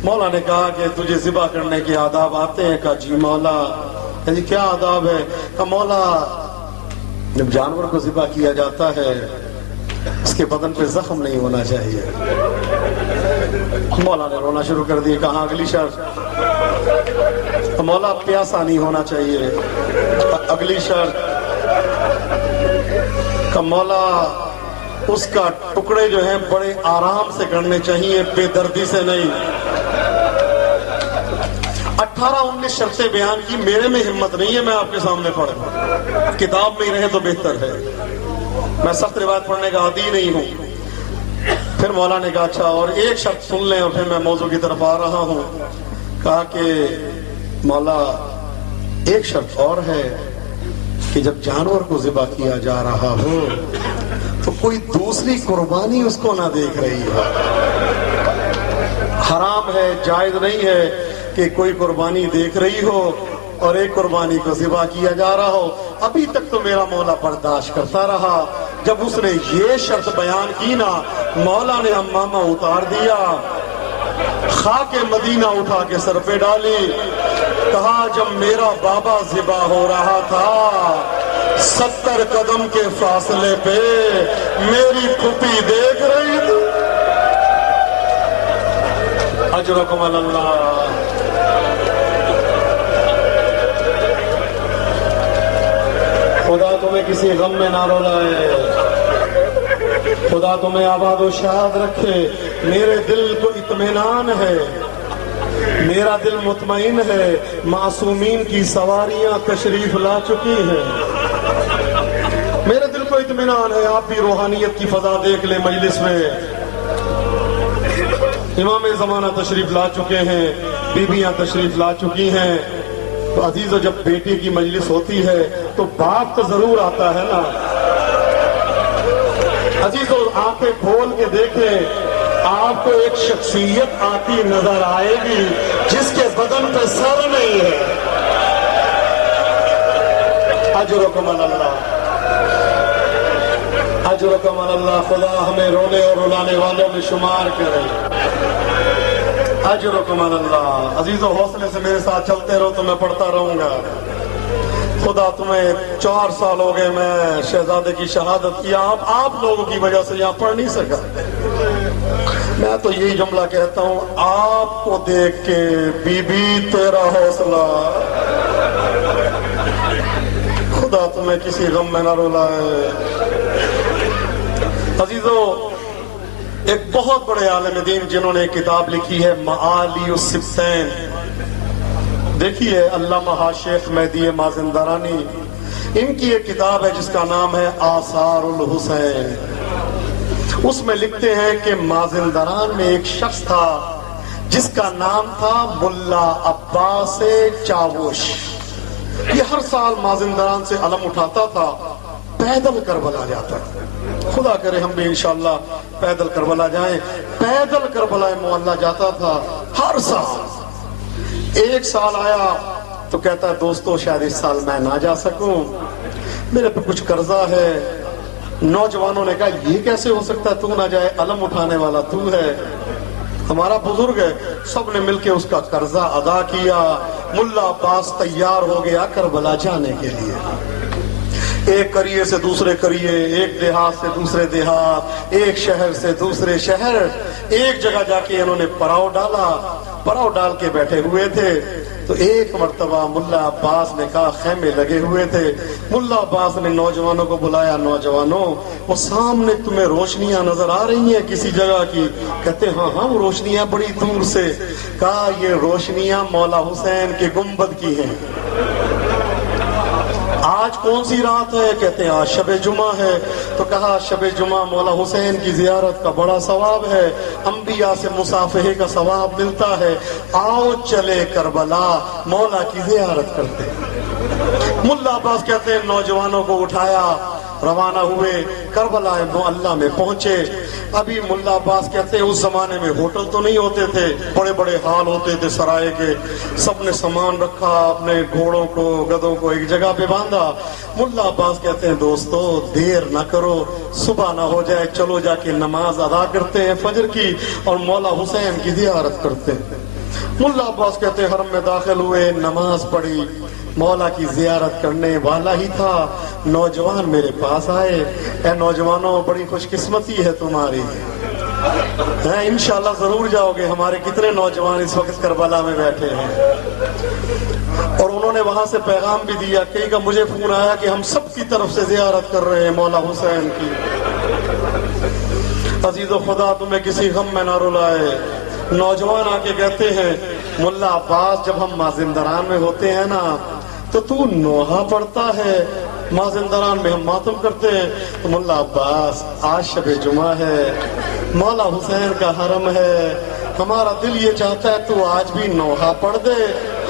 مولا نے کہا کہ تجھے ذبح کرنے کے آداب آتے ہیں؟ کہا جی مولا. جی کیا آداب ہے؟ کہا مولا جب جانور کو ذبح کیا جاتا ہے اس کے بدن پہ زخم نہیں ہونا چاہیے. مولا نے رونا شروع کر دیا. کہاں اگلی شرط؟ مولا پیاسا نہیں ہونا چاہیے. اگلی شرط کہ مولا اس کا ٹکڑے جو ہیں بڑے آرام سے کرنے چاہیے, بے دردی سے نہیں. 18-19 شرطیں بیان کی. میرے میں ہمت نہیں ہے میں آپ کے سامنے پڑھوں, کتاب میں ہی رہے تو بہتر ہے. میں سخت روایت پڑھنے کا عادی نہیں ہوں. پھر مولا نے کہا اچھا اور ایک شرط سن لیں, اور پھر میں موضوع کی طرف آ رہا ہوں. کہا کہ مولا ایک شرط اور ہے کہ جب جانور کو ذبح کیا جا رہا ہو تو کوئی دوسری قربانی اس کو نہ دیکھ رہی ہو. حرام ہے, جائز نہیں ہے کہ کوئی قربانی دیکھ رہی ہو اور ایک قربانی کو ذبح کیا جا رہا ہو. ابھی تک تو میرا مولا برداشت کرتا رہا. جب اس نے یہ شرط بیان کی نا, مولا نے امامہ اتار دیا, خاک مدینہ اٹھا کے سر پہ ڈالی. کہا جب میرا بابا ذبح ہو رہا تھا 70 قدم کے فاصلے پہ میری پھوپھی دیکھ رہی تھی. اجرکم اللہ. خدا تمہیں کسی غم میں نہ رلائے, خدا تمہیں آباد و شاد رکھے. میرے دل کو اطمینان ہے, میرا دل مطمئن ہے. معصومین کی سواریاں تشریف لا چکی ہیں. میرے دل کو اطمینان ہے. آپ بھی روحانیت کی فضا دیکھ لیں مجلس میں. امام زمانہ تشریف لا چکے ہیں, بیویاں تشریف لا چکی ہیں. تو عزیزو جب بیٹی کی مجلس ہوتی ہے تو باپ تو ضرور آتا ہے نا. عزیزو آنکھیں کھول کے دیکھیں, آپ کو ایک شخصیت آتی نظر آئے گی جس کے بدن پہ سر نہیں ہے. اجرکم اللہ, اجرکم اللہ. خدا ہمیں رونے اور رلانے والوں میں شمار کرے. اجرکم اللہ. عزیزو حوصلے سے میرے ساتھ چلتے رہو تو میں پڑھتا رہوں گا. خدا تمہیں 4 سال ہو گئے میں شہزادے کی شہادت کیا, آپ لوگوں کی وجہ سے یہاں پڑھ نہیں سکا. میں تو یہی جملہ کہتا ہوں, آپ کو دیکھ کے بی بی تیرا حوصلہ. خدا تمہیں کسی غم میں نہ رلائے. عزیزو ایک بہت بڑے عالم دین جنہوں نے ایک کتاب لکھی ہے معالی السبتین, دیکھیے علامہ شیخ مہدی مازندرانی, ان کی ایک کتاب ہے جس کا نام ہے آثار الحسین. اس میں لکھتے ہیں کہ مازندران میں ایک شخص تھا جس کا نام تھا ملا عباس چاوش. یہ ہر سال مازندران سے علم اٹھاتا تھا, پیدل کربلا جاتا. خدا کرے ہم بھی انشاءاللہ پیدل کربلا جائیں. پیدل کربلا معلیٰ جاتا تھا ہر سال. ایک سال آیا تو کہتا ہے دوستو شاید اس سال میں نہ جا سکوں, میرے پہ کچھ قرضہ ہے. نوجوانوں نے کہا یہ کیسے ہو سکتا ہے, تو نہ جائے, علم اٹھانے والا تو ہے. ہمارا بزرگ ہے، سب نے مل کے اس کا قرضہ ادا کیا. ملا عباس تیار ہو گیا کربلا جانے کے لیے. ایک قریے سے دوسرے قریے، ایک دیہات سے دوسرے دیہات، ایک شہر سے دوسرے شہر، ایک جگہ جا کے انہوں نے پڑاؤ ڈالا. پڑاؤ ڈال کے بیٹھے ہوئے تھے تو ایک مرتبہ ملا عباس نے کہا، خیمے لگے ہوئے تھے، ملا عباس نے نوجوانوں کو بلایا، نوجوانوں وہ سامنے تمہیں روشنیاں نظر آ رہی ہیں کسی جگہ کی؟ کہتے ہاں ہاں وہ روشنیاں بڑی دور سے. کہا یہ روشنیاں مولا حسین کے گنبد کی ہیں. آج کون سی رات ہے؟ کہتے ہیں آج شب جمعہ ہے. تو کہا شب جمعہ مولا حسین کی زیارت کا بڑا ثواب ہے، انبیاء سے مصافحے کا ثواب ملتا ہے، آؤ چلے کربلا مولا کی زیارت کرتے. ملا عباس کہتے ہیں نوجوانوں کو اٹھایا، روانہ ہوئے، کربلا معلیٰ میں پہنچے. ابھی ملا عباس کہتے ہیں اس زمانے میں ہوٹل تو نہیں ہوتے تھے، بڑے بڑے ہال ہوتے تھے سرائے کے. سب نے سامان رکھا، اپنے گھوڑوں کو گدھوں کو ایک جگہ پہ باندھا. ملا عباس کہتے ہیں دوستو دیر نہ کرو، صبح نہ ہو جائے، چلو جا کے نماز ادا کرتے ہیں فجر کی اور مولا حسین کی زیارت کرتے ہیں. ملا عباس کہتے ہیں حرم میں داخل ہوئے، نماز پڑھی، مولا کی زیارت کرنے والا ہی تھا. نوجوان میرے پاس آئے، اے نوجوانوں بڑی خوش قسمتی ہے تمہاری، انشاءاللہ ضرور جاؤ گے. ہمارے کتنے نوجوان اس وقت کربلا میں بیٹھے ہیں. اور انہوں نے وہاں سے پیغام بھی دیا، کئی کا مجھے فون آیا کہ ہم سب کی طرف سے زیارت کر رہے ہیں مولا حسین کی. عزیز و خدا تمہیں کسی غم میں نہ رلائے. نوجوان آ کے کہتے ہیں ملا عباس جب ہم مازندران میں ہوتے ہیں نا تو نوحہ پڑھتا ہے، مازندران میں ہم ماتم کرتے ہیں. تو ملا عباس آج شب جمعہ ہے، مولا حسین کا حرم ہے، ہمارا دل یہ چاہتا ہے تو آج بھی نوحہ پڑھ دے،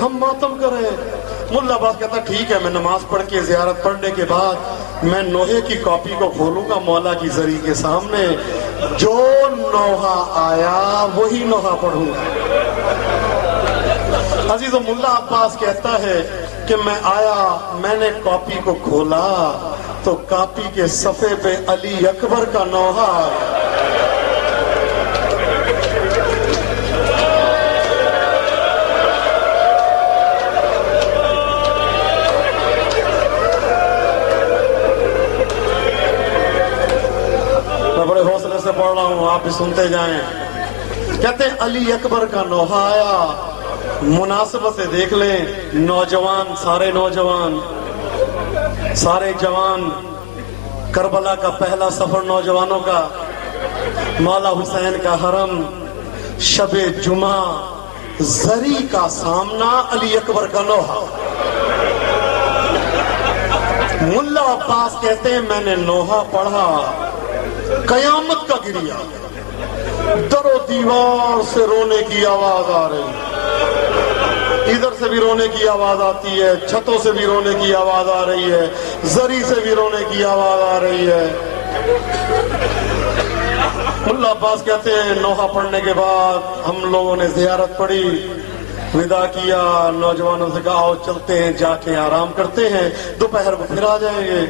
ہم ماتم کریں. ملا عباس کہتا ٹھیک ہے، میں نماز پڑھ کے زیارت پڑھنے کے بعد میں نوحے کی کاپی کو کھولوں گا مولا کی زری کے سامنے، جو نوحہ آیا وہی نوحہ پڑھوں گا. عزیزو ملا عباس کہتا ہے کہ میں آیا، میں نے کاپی کو کھولا تو کاپی کے صفحے پہ علی اکبر کا نوحہ آیا. میں بڑے حوصلے سے پڑھ رہا ہوں، آپ بھی سنتے جائیں. کہتے ہیں علی اکبر کا نوحہ آیا. مناسبت سے دیکھ لیں، نوجوان، سارے نوجوان، سارے جوان، کربلا کا پہلا سفر نوجوانوں کا، مولا حسین کا حرم، شب جمعہ، زری کا سامنا، علی اکبر کا نوحہ. ملا عباس کہتے ہیں میں نے نوحہ پڑھا، قیامت کا گریا، در و دیوار سے رونے کی آواز آ رہی، ادھر سے بھی رونے کی آواز آتی ہے، چھتوں سے بھی رونے کی آواز آ رہی ہے، زری سے بھی رونے کی آواز آ رہی ہے. ملا عباس کہتے ہیں نوحہ پڑھنے کے بعد ہم لوگوں نے زیارت پڑھی، ودا کیا، نوجوانوں سے کہا آؤ چلتے ہیں، جا کے آرام کرتے ہیں، دوپہر کو پھر آ جائیں گے.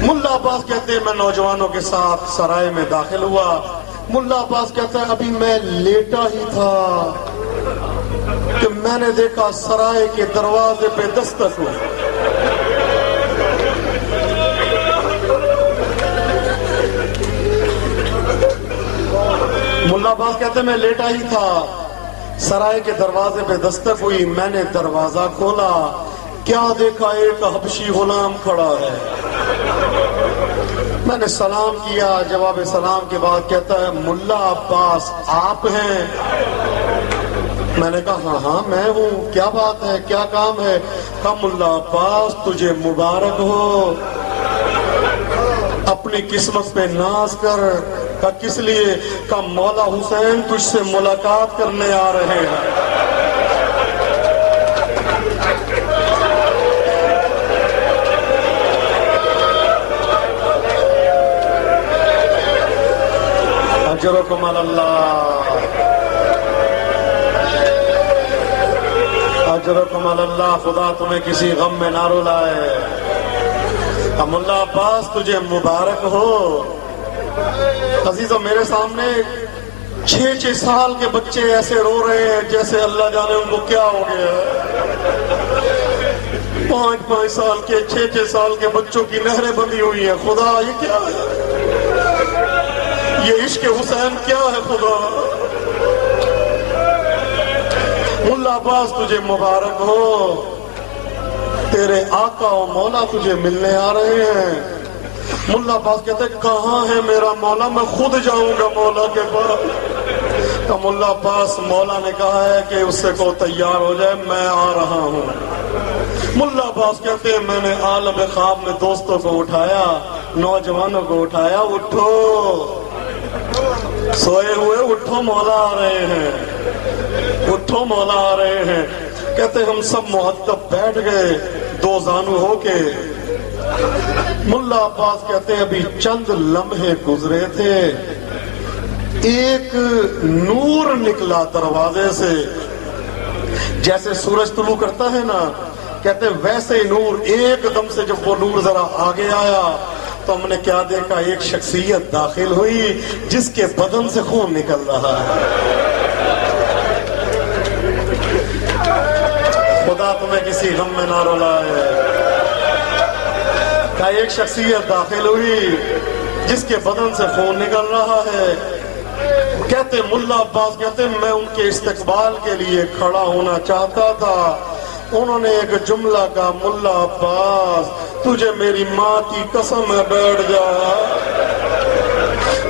ملا عباس کہتے ہیں میں نوجوانوں کے ساتھ سرائے میں داخل ہوا. ملا عباس کہتا ہے ابھی میں لیٹا ہی تھا کہ میں نے دیکھا سرائے کے دروازے پہ دستک ہوئی. ملا عباس کہتے ہیں میں لیٹا ہی تھا، سرائے کے دروازے پہ دستک ہوئی، میں نے دروازہ کھولا، کیا دیکھا ایک حبشی غلام کھڑا ہے. میں نے سلام کیا، جواب سلام کے بعد کہتا ہے ملا عباس آپ ہیں؟ میں نے کہا ہاں ہاں میں ہوں، کیا بات ہے، کیا کام ہے؟ کہا ملا عباس تجھے مبارک ہو، اپنی قسمت پہ ناز کر. کہا کس لیے؟ کہا مولا حسین تجھ سے ملاقات کرنے آ رہے ہیں. اجرکم علی اللہ، اجرکم علی اللہ، خدا تمہیں کسی غم میں نہ رلائے. ملا عباس تجھے مبارک ہو. عزیزو میرے سامنے 6 سال کے بچے ایسے رو رہے ہیں جیسے اللہ جانے ان کو کیا ہو گیا ہے۔ 5 سال کے 6 سال کے بچوں کی نہریں بندھی ہوئی ہیں۔ خدا یہ کیا ہے؟ یہ عشق حسین کیا ہے خدا؟ ملا عباس تجھے مبارک ہو، تیرے آقا و مولا تجھے ملنے آ رہے ہیں۔ ملا عباس کہتے ہیں کہاں ہے میرا مولا، میں خود جاؤں گا مولا کے پاس۔ تو ملا عباس مولا نے کہا ہے کہ اس سے کو تیار ہو جائے، میں آ رہا ہوں۔ ملا عباس کہتے ہیں میں نے عالم خواب میں دوستوں کو اٹھایا، نوجوانوں کو اٹھایا، اٹھو سوئے ہوئے اٹھو، مولا آ رہے ہیں، اٹھو مولا آ رہے ہیں۔ کہتے ہم سب مؤدب بیٹھ گئے 2 زانو ہو کے۔ ملا عباس کہتے ہیں ابھی چند لمحے گزرے تھے، ایک نور نکلا دروازے سے، جیسے سورج طلوع کرتا ہے نا، کہتے ہیں ویسے نور ایک دم سے جب وہ نور ذرا آگے آیا تو ہم نے کیا دیکھا، ایک شخصیت داخل ہوئی جس کے بدن سے خون نکل رہا ہے۔ خدا تمہیں کسی غم میں نہ رلائے۔ کہ ایک شخصیت داخل ہوئی جس کے بدن سے خون نکل رہا ہے۔ کہتے ملا عباس کہتے میں ان کے استقبال کے لیے کھڑا ہونا چاہتا تھا، انہوں نے ایک جملہ کہا، ملا عباس تجھے میری ماں کی قسم ہے بیٹھ جا۔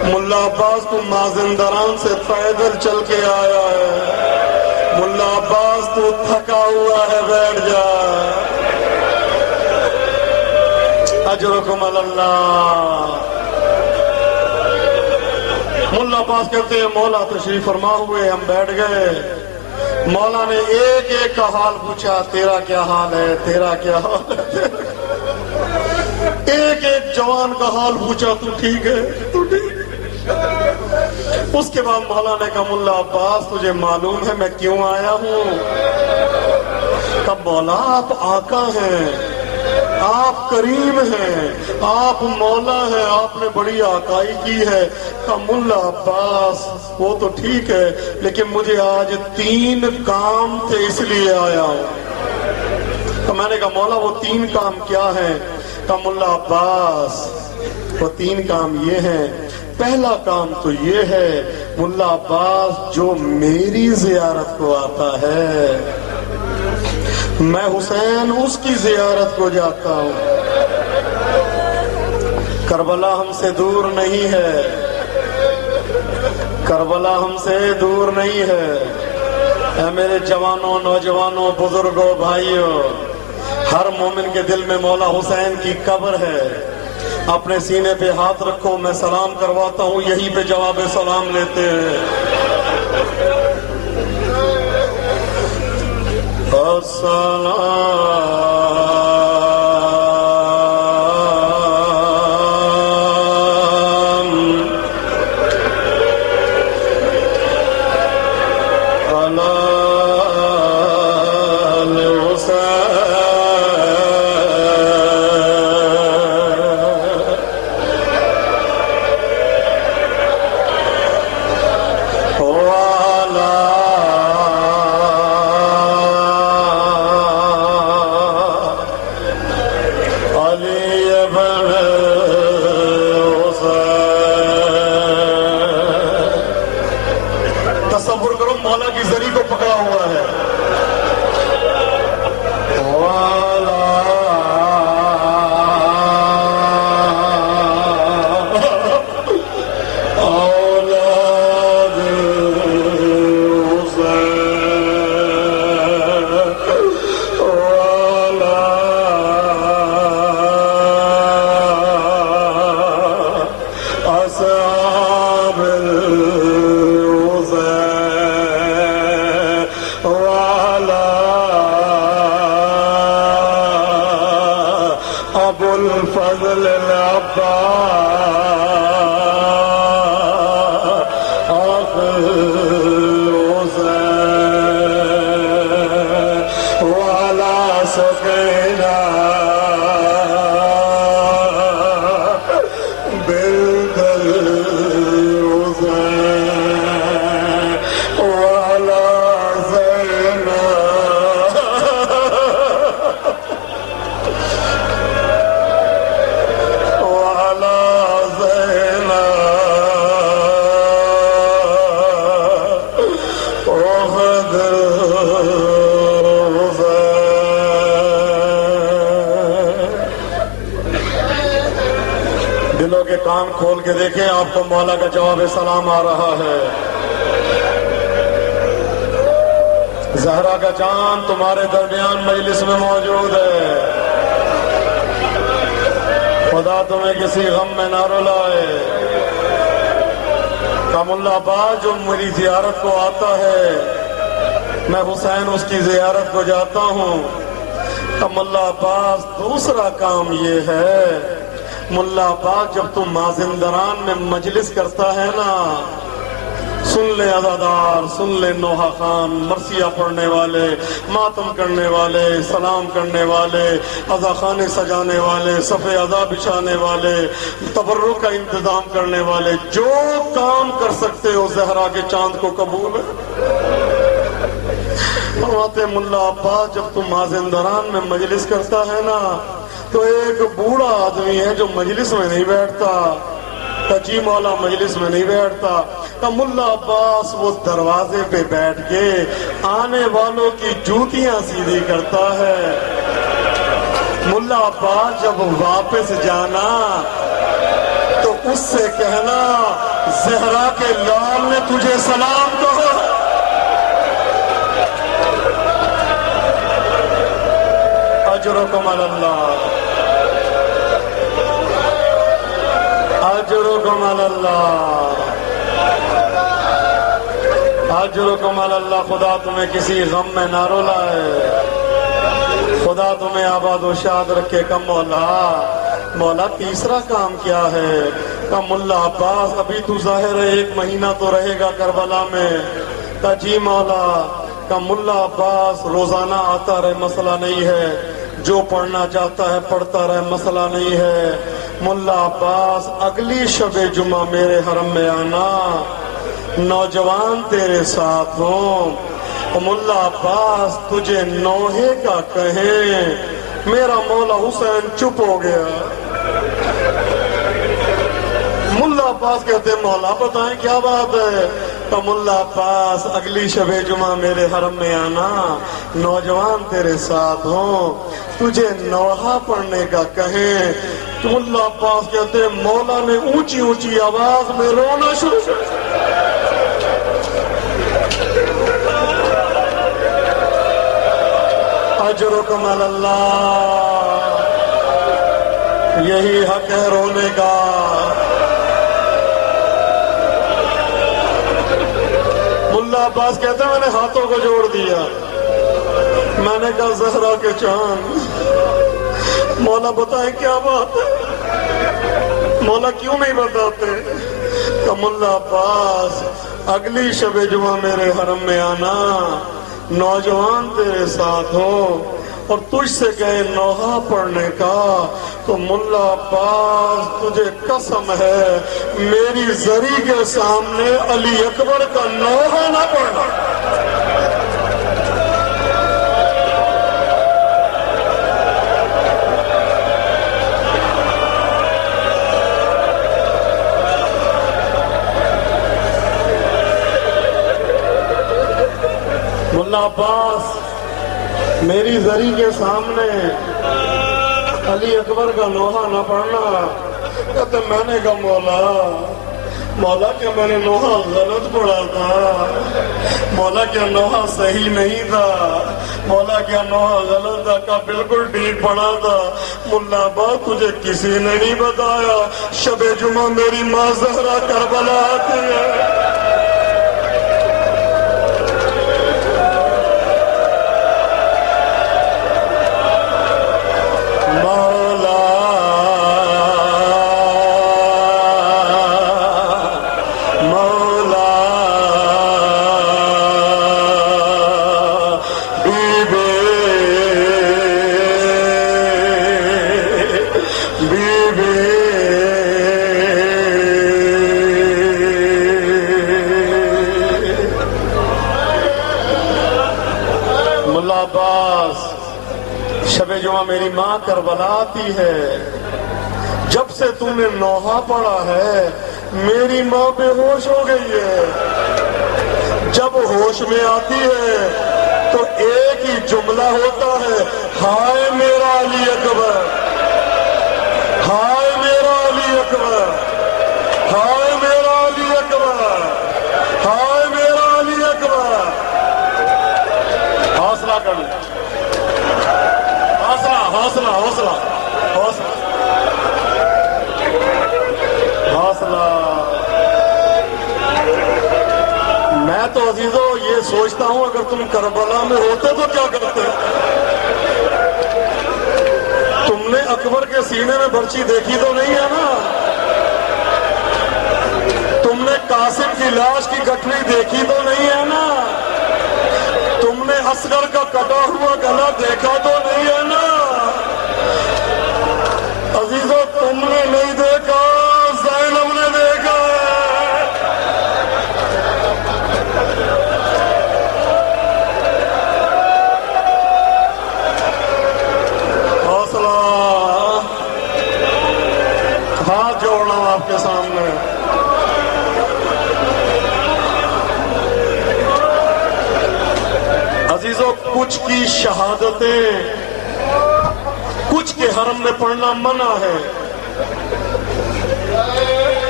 ملا عباس تو مازندران سے پیدل چل کے آیا ہے، ملا عباس تو تھکا ہوا ہے بیٹھ جا۔ اجرکم اللہ۔ ملا عباس کہتے ہیں مولا تشریف فرما ہوئے، ہم بیٹھ گئے۔ مولا نے ایک ایک کا حال پوچھا، تیرا کیا حال ہے، تیرا کیا حال ہے، ایک ایک جوان کا حال پوچھا، تو ٹھیک ہے، تو ٹھیک ہے۔ اس کے بعد مولا نے کہا ملا عباس تجھے معلوم ہے میں کیوں آیا ہوں؟ کہا مولا آپ آقا ہیں، آپ کریم ہیں، آپ مولا ہیں، آپ نے بڑی آقائی کی ہے۔ کہا ملا عباس وہ تو ٹھیک ہے لیکن مجھے آج 3 کام تھے اس لیے آیا ہوں۔ تو میں نے کہا مولا وہ 3 کام کیا ہیں؟ کہا ملا عباس وہ 3 کام یہ ہیں، پہلا کام تو یہ ہے ملا عباس جو میری زیارت کو آتا ہے میں حسین اس کی زیارت کو جاتا ہوں۔ کربلا ہم سے دور نہیں ہے، کربلا ہم سے دور نہیں ہے۔ اے میرے جوانوں، نوجوانوں، بزرگوں، بھائیوں، ہر مومن کے دل میں مولا حسین کی قبر ہے۔ اپنے سینے پہ ہاتھ رکھو، میں سلام کرواتا ہوں، یہی پہ جواب سلام لیتے ہیں۔ تصور کرو مولا کی زری کو پکڑا ہوا ہے، ابو الفضل العباس وعلى سقينا بنت الحسين کان کھول کے دیکھیں، آپ کو مولا کا جواب سلام آ رہا ہے۔ زہرا کا چاند تمہارے درمیان مجلس میں موجود ہے۔ خدا تمہیں کسی غم میں نہ رلائے۔ کم اللہ عباس جو میری زیارت کو آتا ہے، میں حسین اس کی زیارت کو جاتا ہوں۔ کم اللہ عباس دوسرا کام یہ ہے، ملا عباس جب تم مازندران میں مجلس کرتا ہے نا، سن لے عزادار، سن لے نوحہ خان، مرثیہ پڑھنے والے، ماتم کرنے والے، سلام کرنے والے، عزا خانے سجانے والے، صفِ عزا بچھانے والے، تبرک کا انتظام کرنے والے، جو کام کر سکتے ہو زہرا کے چاند کو قبول ہے۔ فرماتے ملا عباس جب تم مازندران میں مجلس کرتا ہے نا، تو ایک بوڑھا آدمی ہے جو مجلس میں نہیں بیٹھتا، جی مولا مجلس میں نہیں بیٹھتا، تو ملا عباس وہ دروازے پہ بیٹھ کے آنے والوں کی جوتیاں سیدھی کرتا ہے۔ ملا عباس جب واپس جانا تو اس سے کہنا زہرا کے لال نے تجھے سلام کہا۔ اجرکم علی اللہ، اجرکم علی اللہ، اجرکم علی اللہ۔ خدا تمہیں کسی غم میں نہ رلائے، خدا تمہیں آباد و شاد رکھے۔ کم مولا تیسرا کام کیا ہے؟ کم ملا عباس ابھی تو ظاہر ہے 1 مہینہ تو رہے گا کربلا میں۔ کہ جی مولا۔ کم ملا عباس روزانہ آتا رہے مسئلہ نہیں ہے، جو پڑھنا چاہتا ہے پڑھتا رہے مسئلہ نہیں ہے۔ ملا عباس اگلی شب جمعہ میرے حرم میں آنا، نوجوان تیرے ساتھ ہوں۔ ملا عباس تجھے نوحے کا کہیں، میرا مولا حسین چپ ہو گیا۔ ملا عباس کہتے مولا بتائیں کیا بات ہے؟ تو ملا عباس اگلی شب جمعہ میرے حرم میں آنا، نوجوان تیرے ساتھ ہوں، تجھے نوحہ پڑھنے کا کہیں۔ تو ملا عباس کہتے مولا نے اونچی اونچی آواز میں رونا شروع کر دیا۔ اجرکم علی اللہ، یہی حق ہے رونے کا۔ ملا عباس کہتے ہیں میں نے ہاتھوں کو جوڑ دیا، میں نے کہا زہرا کے چاند، مولا بتائیں کیا بات ہے؟ مولا کیوں نہیں بتاتے؟ کہ ملا عباس اگلی شب جمعہ میرے حرم میں آنا، نوجوان تیرے ساتھ ہو اور تجھ سے کہے نوحہ پڑھنے کا، تو ملا عباس تجھے قسم ہے میری زری کے سامنے علی اکبر کا نوحہ نہ پڑھنا۔ ملا عباس میری زری کے سامنے علی اکبر کا نوحہ نہ پڑھنا۔ کہتے میں نے کہا مولا کیا میں نے نوحہ غلط پڑھا تھا؟ مولا کیا نوحہ صحیح نہیں تھا؟ مولا کیا نوحہ غلط تھا؟ کہا بالکل ٹھیک پڑھا تھا۔ ملا عباس تجھے کسی نے نہیں بتایا، شب جمعہ میری ماں زہرا کربلا آتی ہے۔ شب جمعہ میری ماں کربلا آتی ہے، جب سے تو نے نوحہ پڑھا ہے میری ماں بے ہوش ہو گئی ہے۔ جب ہوش میں آتی ہے تو ایک ہی جملہ ہوتا ہے، ہائے میرا علی اکبر، ہائے میرا علی اکبر۔ کروں؟ حوصلہ حوصلہ حوصلہ حوصلہ حوصلہ. میں تو عزیزو یہ سوچتا ہوں اگر تم کربلا میں ہوتے تو کیا کرتے؟ تم نے اکبر کے سینے میں برچی دیکھی تو نہیں ہے نا؟ تم نے قاسم کی لاش کی گٹھڑی دیکھی تو نہیں ہے نا؟ تم نے اصغر کا کٹا ہوا گلا دیکھا تو نہیں ہے نا؟ عزیزو تم نے نہیں دیکھا، زینب نے دیکھا ہے. حوصلہ. ہاتھ جوڑنا ہوں آپ کے سامنے. عزیزو کچھ کی شہادتیں کچھ کے حرم میں پڑھنا منع ہے.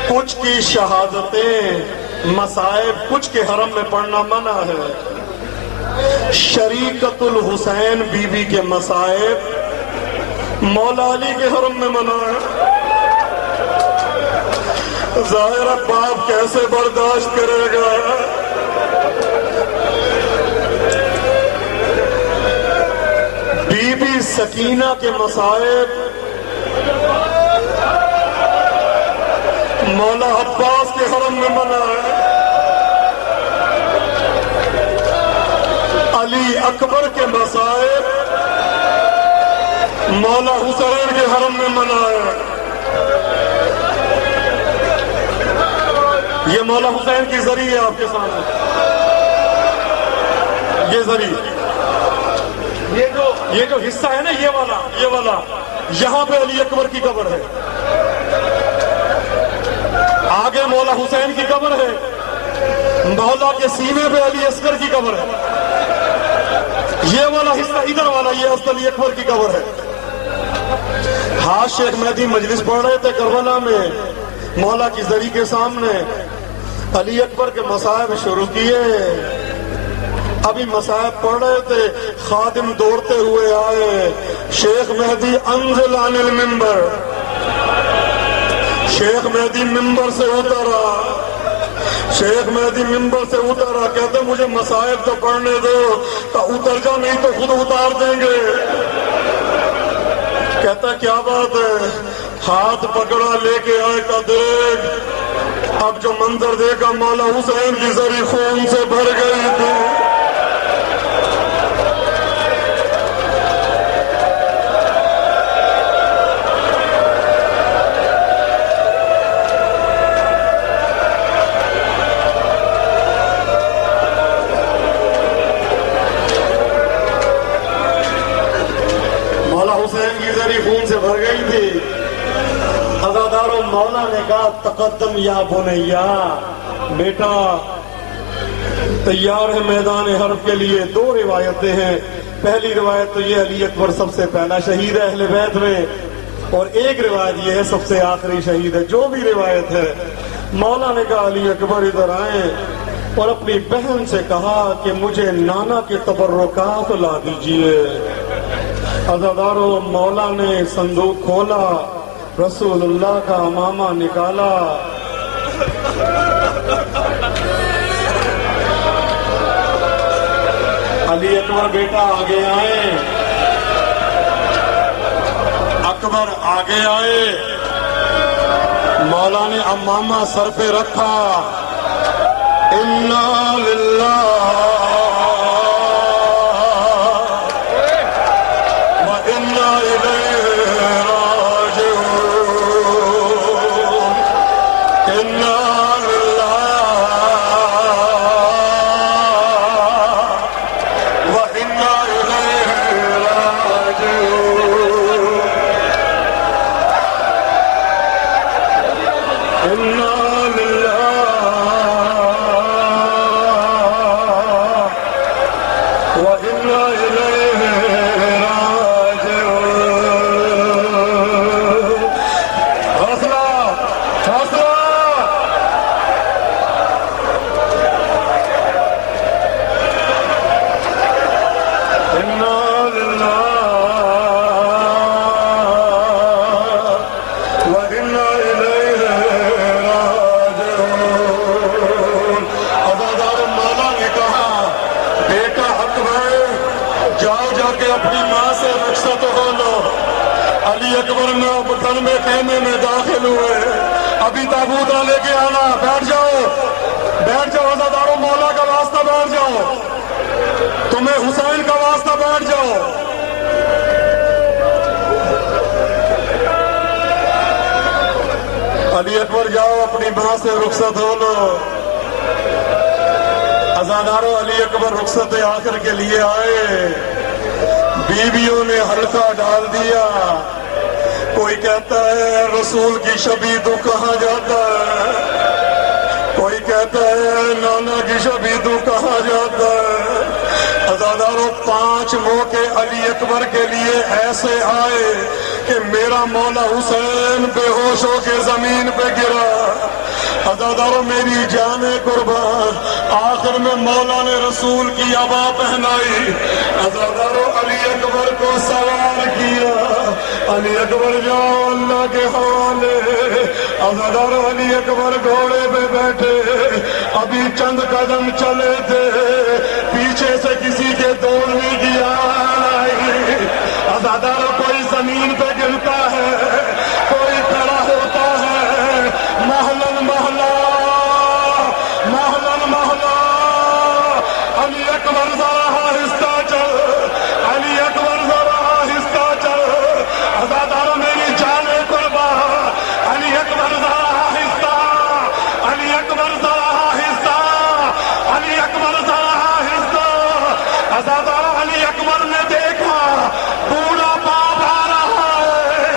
کچھ کی شہادتیں مصائب کچھ کے حرم میں پڑھنا منع ہے. شریکت الحسین بی بی کے مصائب مولا علی کے حرم میں منع ہے. ظاہر باپ کیسے برداشت کرے گا؟ بی بی سکینہ کے مصائب مولا عباس کے حرم میں منع ہے. علی اکبر کے مصائب مولا حسین کے حرم میں منع ہے. یہ مولا حسین کی زری ہے آپ کے سامنے. یہ زری، یہ جو حصہ ہے نا، یہ والا یہاں پہ علی اکبر کی قبر ہے. آگے مولا حسین کی قبر ہے. مولا کے سینے پہ علی اصغر کی قبر ہے. یہ والا حصہ ادھر والا یہ حضرت علی اکبر کی قبر ہے. شیخ مہدی مجلس پڑھ رہے تھے کربلا میں، مولا کی زری کے سامنے علی اکبر کے مصائب شروع کیے. ابھی مصائب پڑھ رہے تھے، خادم دوڑتے ہوئے آئے. شیخ مہدی انزل عن المنبر. شیخ مہدی ممبر سے اترا. شیخ مہدی ممبر سے اترا، کہتے مجھے مصائب تو پڑھنے دو. اتر جا نہیں تو خود اتار دیں گے. کہتا کیا بات ہے؟ ہاتھ پکڑا، لے کے آئے. کا دیکھ، اب جو منظر دیکھا مولا حسین کی زری خون سے بھر گئی تھی. خون سے بھر گئی تھی. عزادارو مولا نے کہا تقدم یا بنیا، بیٹا تیار ہے میدان حرب کے لیے. دو روایتیں ہیں. پہلی روایت تو یہ علی اکبر سب سے پہلا شہید ہے اہل بیت میں، اور ایک روایت یہ ہے سب سے آخری شہید ہے. جو بھی روایت ہے، مولا نے کہا علی اکبر ادھر آئیں، اور اپنی بہن سے کہا کہ مجھے نانا کے تبرکات لا دیجئے. عزادارو مولا نے صندوق کھولا، رسول اللہ کا امامہ نکالا. علی اکبر بیٹا آگے آئے. اکبر آگے آئے. مولا نے امامہ سر پہ رکھا. انا للہ جاؤ جا کے اپنی ماں سے رخصت ہو لو. علی اکبر نہ پٹھن میں خیمے میں داخل ہوئے. ابھی تابوت نہ لے کے آنا. بیٹھ جاؤ عزادارو. مولا کا واسطہ بیٹھ جاؤ. تمہیں حسین کا واسطہ بیٹھ جاؤ. علی اکبر جاؤ اپنی ماں سے رخصت ہو لو. عزادارو علی اکبر رخصت آخر کے لیے آئے. بیویوں نے حلقہ ڈال دیا. کوئی کہتا ہے رسول کی شبیہ تو کہاں جاتا ہے. کوئی کہتا ہے نانا کی شبیہ تو کہاں جاتا ہے. عزادارو 5 موقع علی اکبر کے لیے ایسے آئے کہ میرا مولا حسین بے ہوش ہو کے زمین پہ گرا. عزادارو میری جان قربان. آخر میں مولا نے رسول کی عبا پہنائی. عزادارو علی اکبر کو سوار کیا. علی اکبر جاؤ اللہ کے حوالے. عزادارو علی اکبر گھوڑے پہ بیٹھے. ابھی چند قدم چلے تھے پیچھے سے کسی کے دوڑنے کی آئی. عزادارو کوئی زمین پہ گرتا ہے کوئی کھڑا ہوتا ہے. محلن محلہ علی اکبر ذرا آہستہ چل. علی اکبر ذرا آہستہ چل. عزادارو میری جان قربان. علی اکبر ذرا آہستہ. علی اکبر ذرا آہستہ. علی اکبر ذرا آہستہ. عزادارو علی اکبر نے دیکھا بوڑھا باپ آ رہا ہے.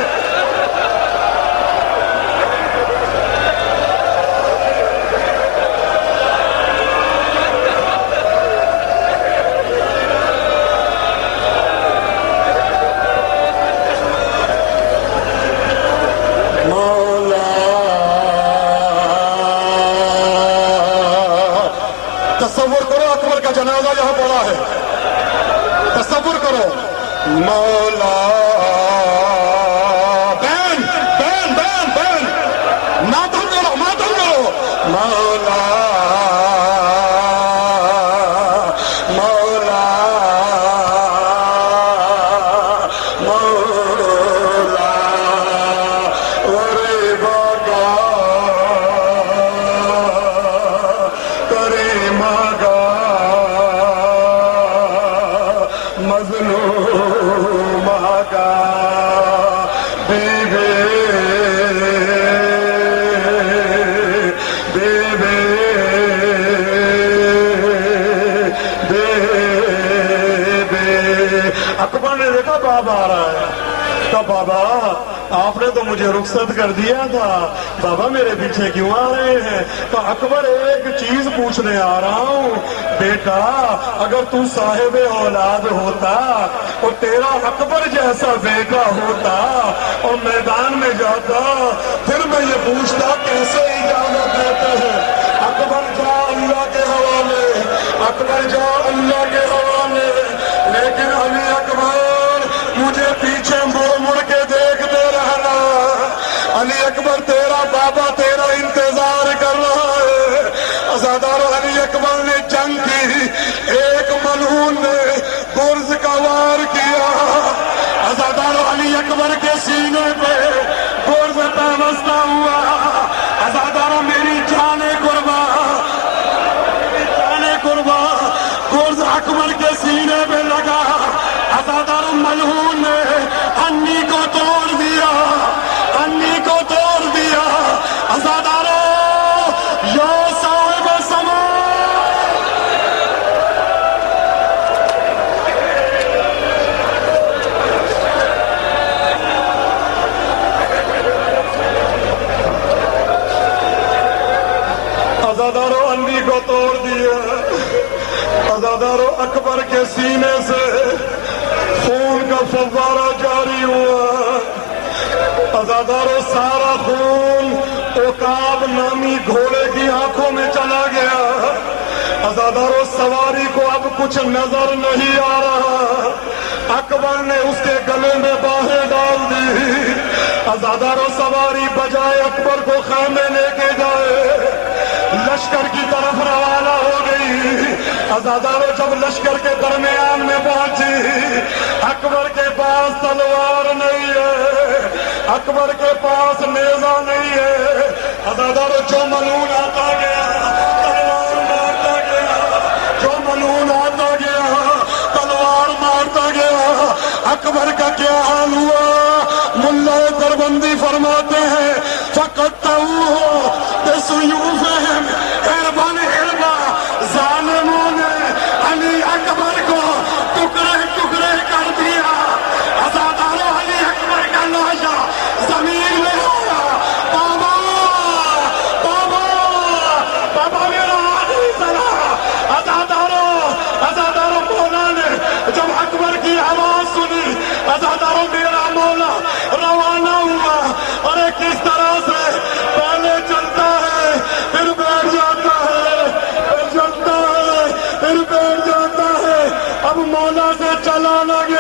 تصور کرو اکبر کا جنازہ یہاں پڑا ہے. تصور کرو. مولا بین ماتم کرو. مولا اکبر نے دیکھا بابا آ رہا ہے. کہا بابا آپ نے تو مجھے رخصت کر دیا تھا. بابا میرے پیچھے کیوں آ رہے ہیں؟ تو اکبر ایک چیز پوچھنے آ رہا ہوں. بیٹا اگر تو صاحب اولاد ہوتا اور تیرا اکبر جیسا بیٹا ہوتا اور میدان میں جاتا پھر میں یہ پوچھتا کیسے اجازت دیتے ہیں. اکبر جا اللہ کے حوالے. اکبر جا اللہ کے حوالے. لیکن علی اکبر مجھے پیچھے مڑ کے دیکھتے رہنا. علی اکبر تیرا بابا تیرا انتظار کر رہا ہے. عزادارو علی اکبر نے جنگ کی. ایک ملعون نے گرز کا وار کیا. عزادارو علی اکبر کے سینے پہ گرز پیوستہ ہوا. عزادارو میری جان قربان. گرز اکبر کے سینے پہ لگا. عزادارو ملعون نے انی کو توڑ دیا. عزادارو یا صاحب سما. عزادارو انی کو توڑ دیا. عزادارو اکبر کے سینے سے خون کا فوارہ جاری ہوا. عزادارو سارا خون عقاب نامی گھوڑے کی آنکھوں میں چلا گیا. عزادارو سواری کو اب کچھ نظر نہیں آ رہا. اکبر نے اس کے گلے میں باہیں ڈال دی. عزادارو سواری بجائے اکبر کو خیمے لے کے جائے لشکر کی طرف روانہ ہو گئی. عزادارو جب لشکر کے درمیان میں پہنچی، اکبر کے پاس تلوار نہیں ہے، اکبر کے پاس نیزہ نہیں ہے، عزادارو جو ملعون آتا گیا تلوار مارتا گیا، جو ملعون آتا گیا تلوار مارتا گیا۔ اکبر کا کیا حال ہوا؟ ملا دربندی فرماتے ہیں فقطعوہ بسیوفہم ارباً اربا، ظالموں نے علی اکبر کو ٹکڑے ٹکڑے کر دیا۔ عزادارو علی اکبر کا لاشا زمین میں آیا، بابا بابا بابا میرا آدمی چلا۔ عزادارو مولا نے جب اکبر کی آواز سنی، عزادارو میرا مولا روانہ ہوا، اور کس طرح سے پہلے چلتا ہے پھر بیٹھ جاتا ہے، پھر چلتا ہے پھر بیٹھ جاتا ہے۔ اب مولا سے چلا نہ گیا۔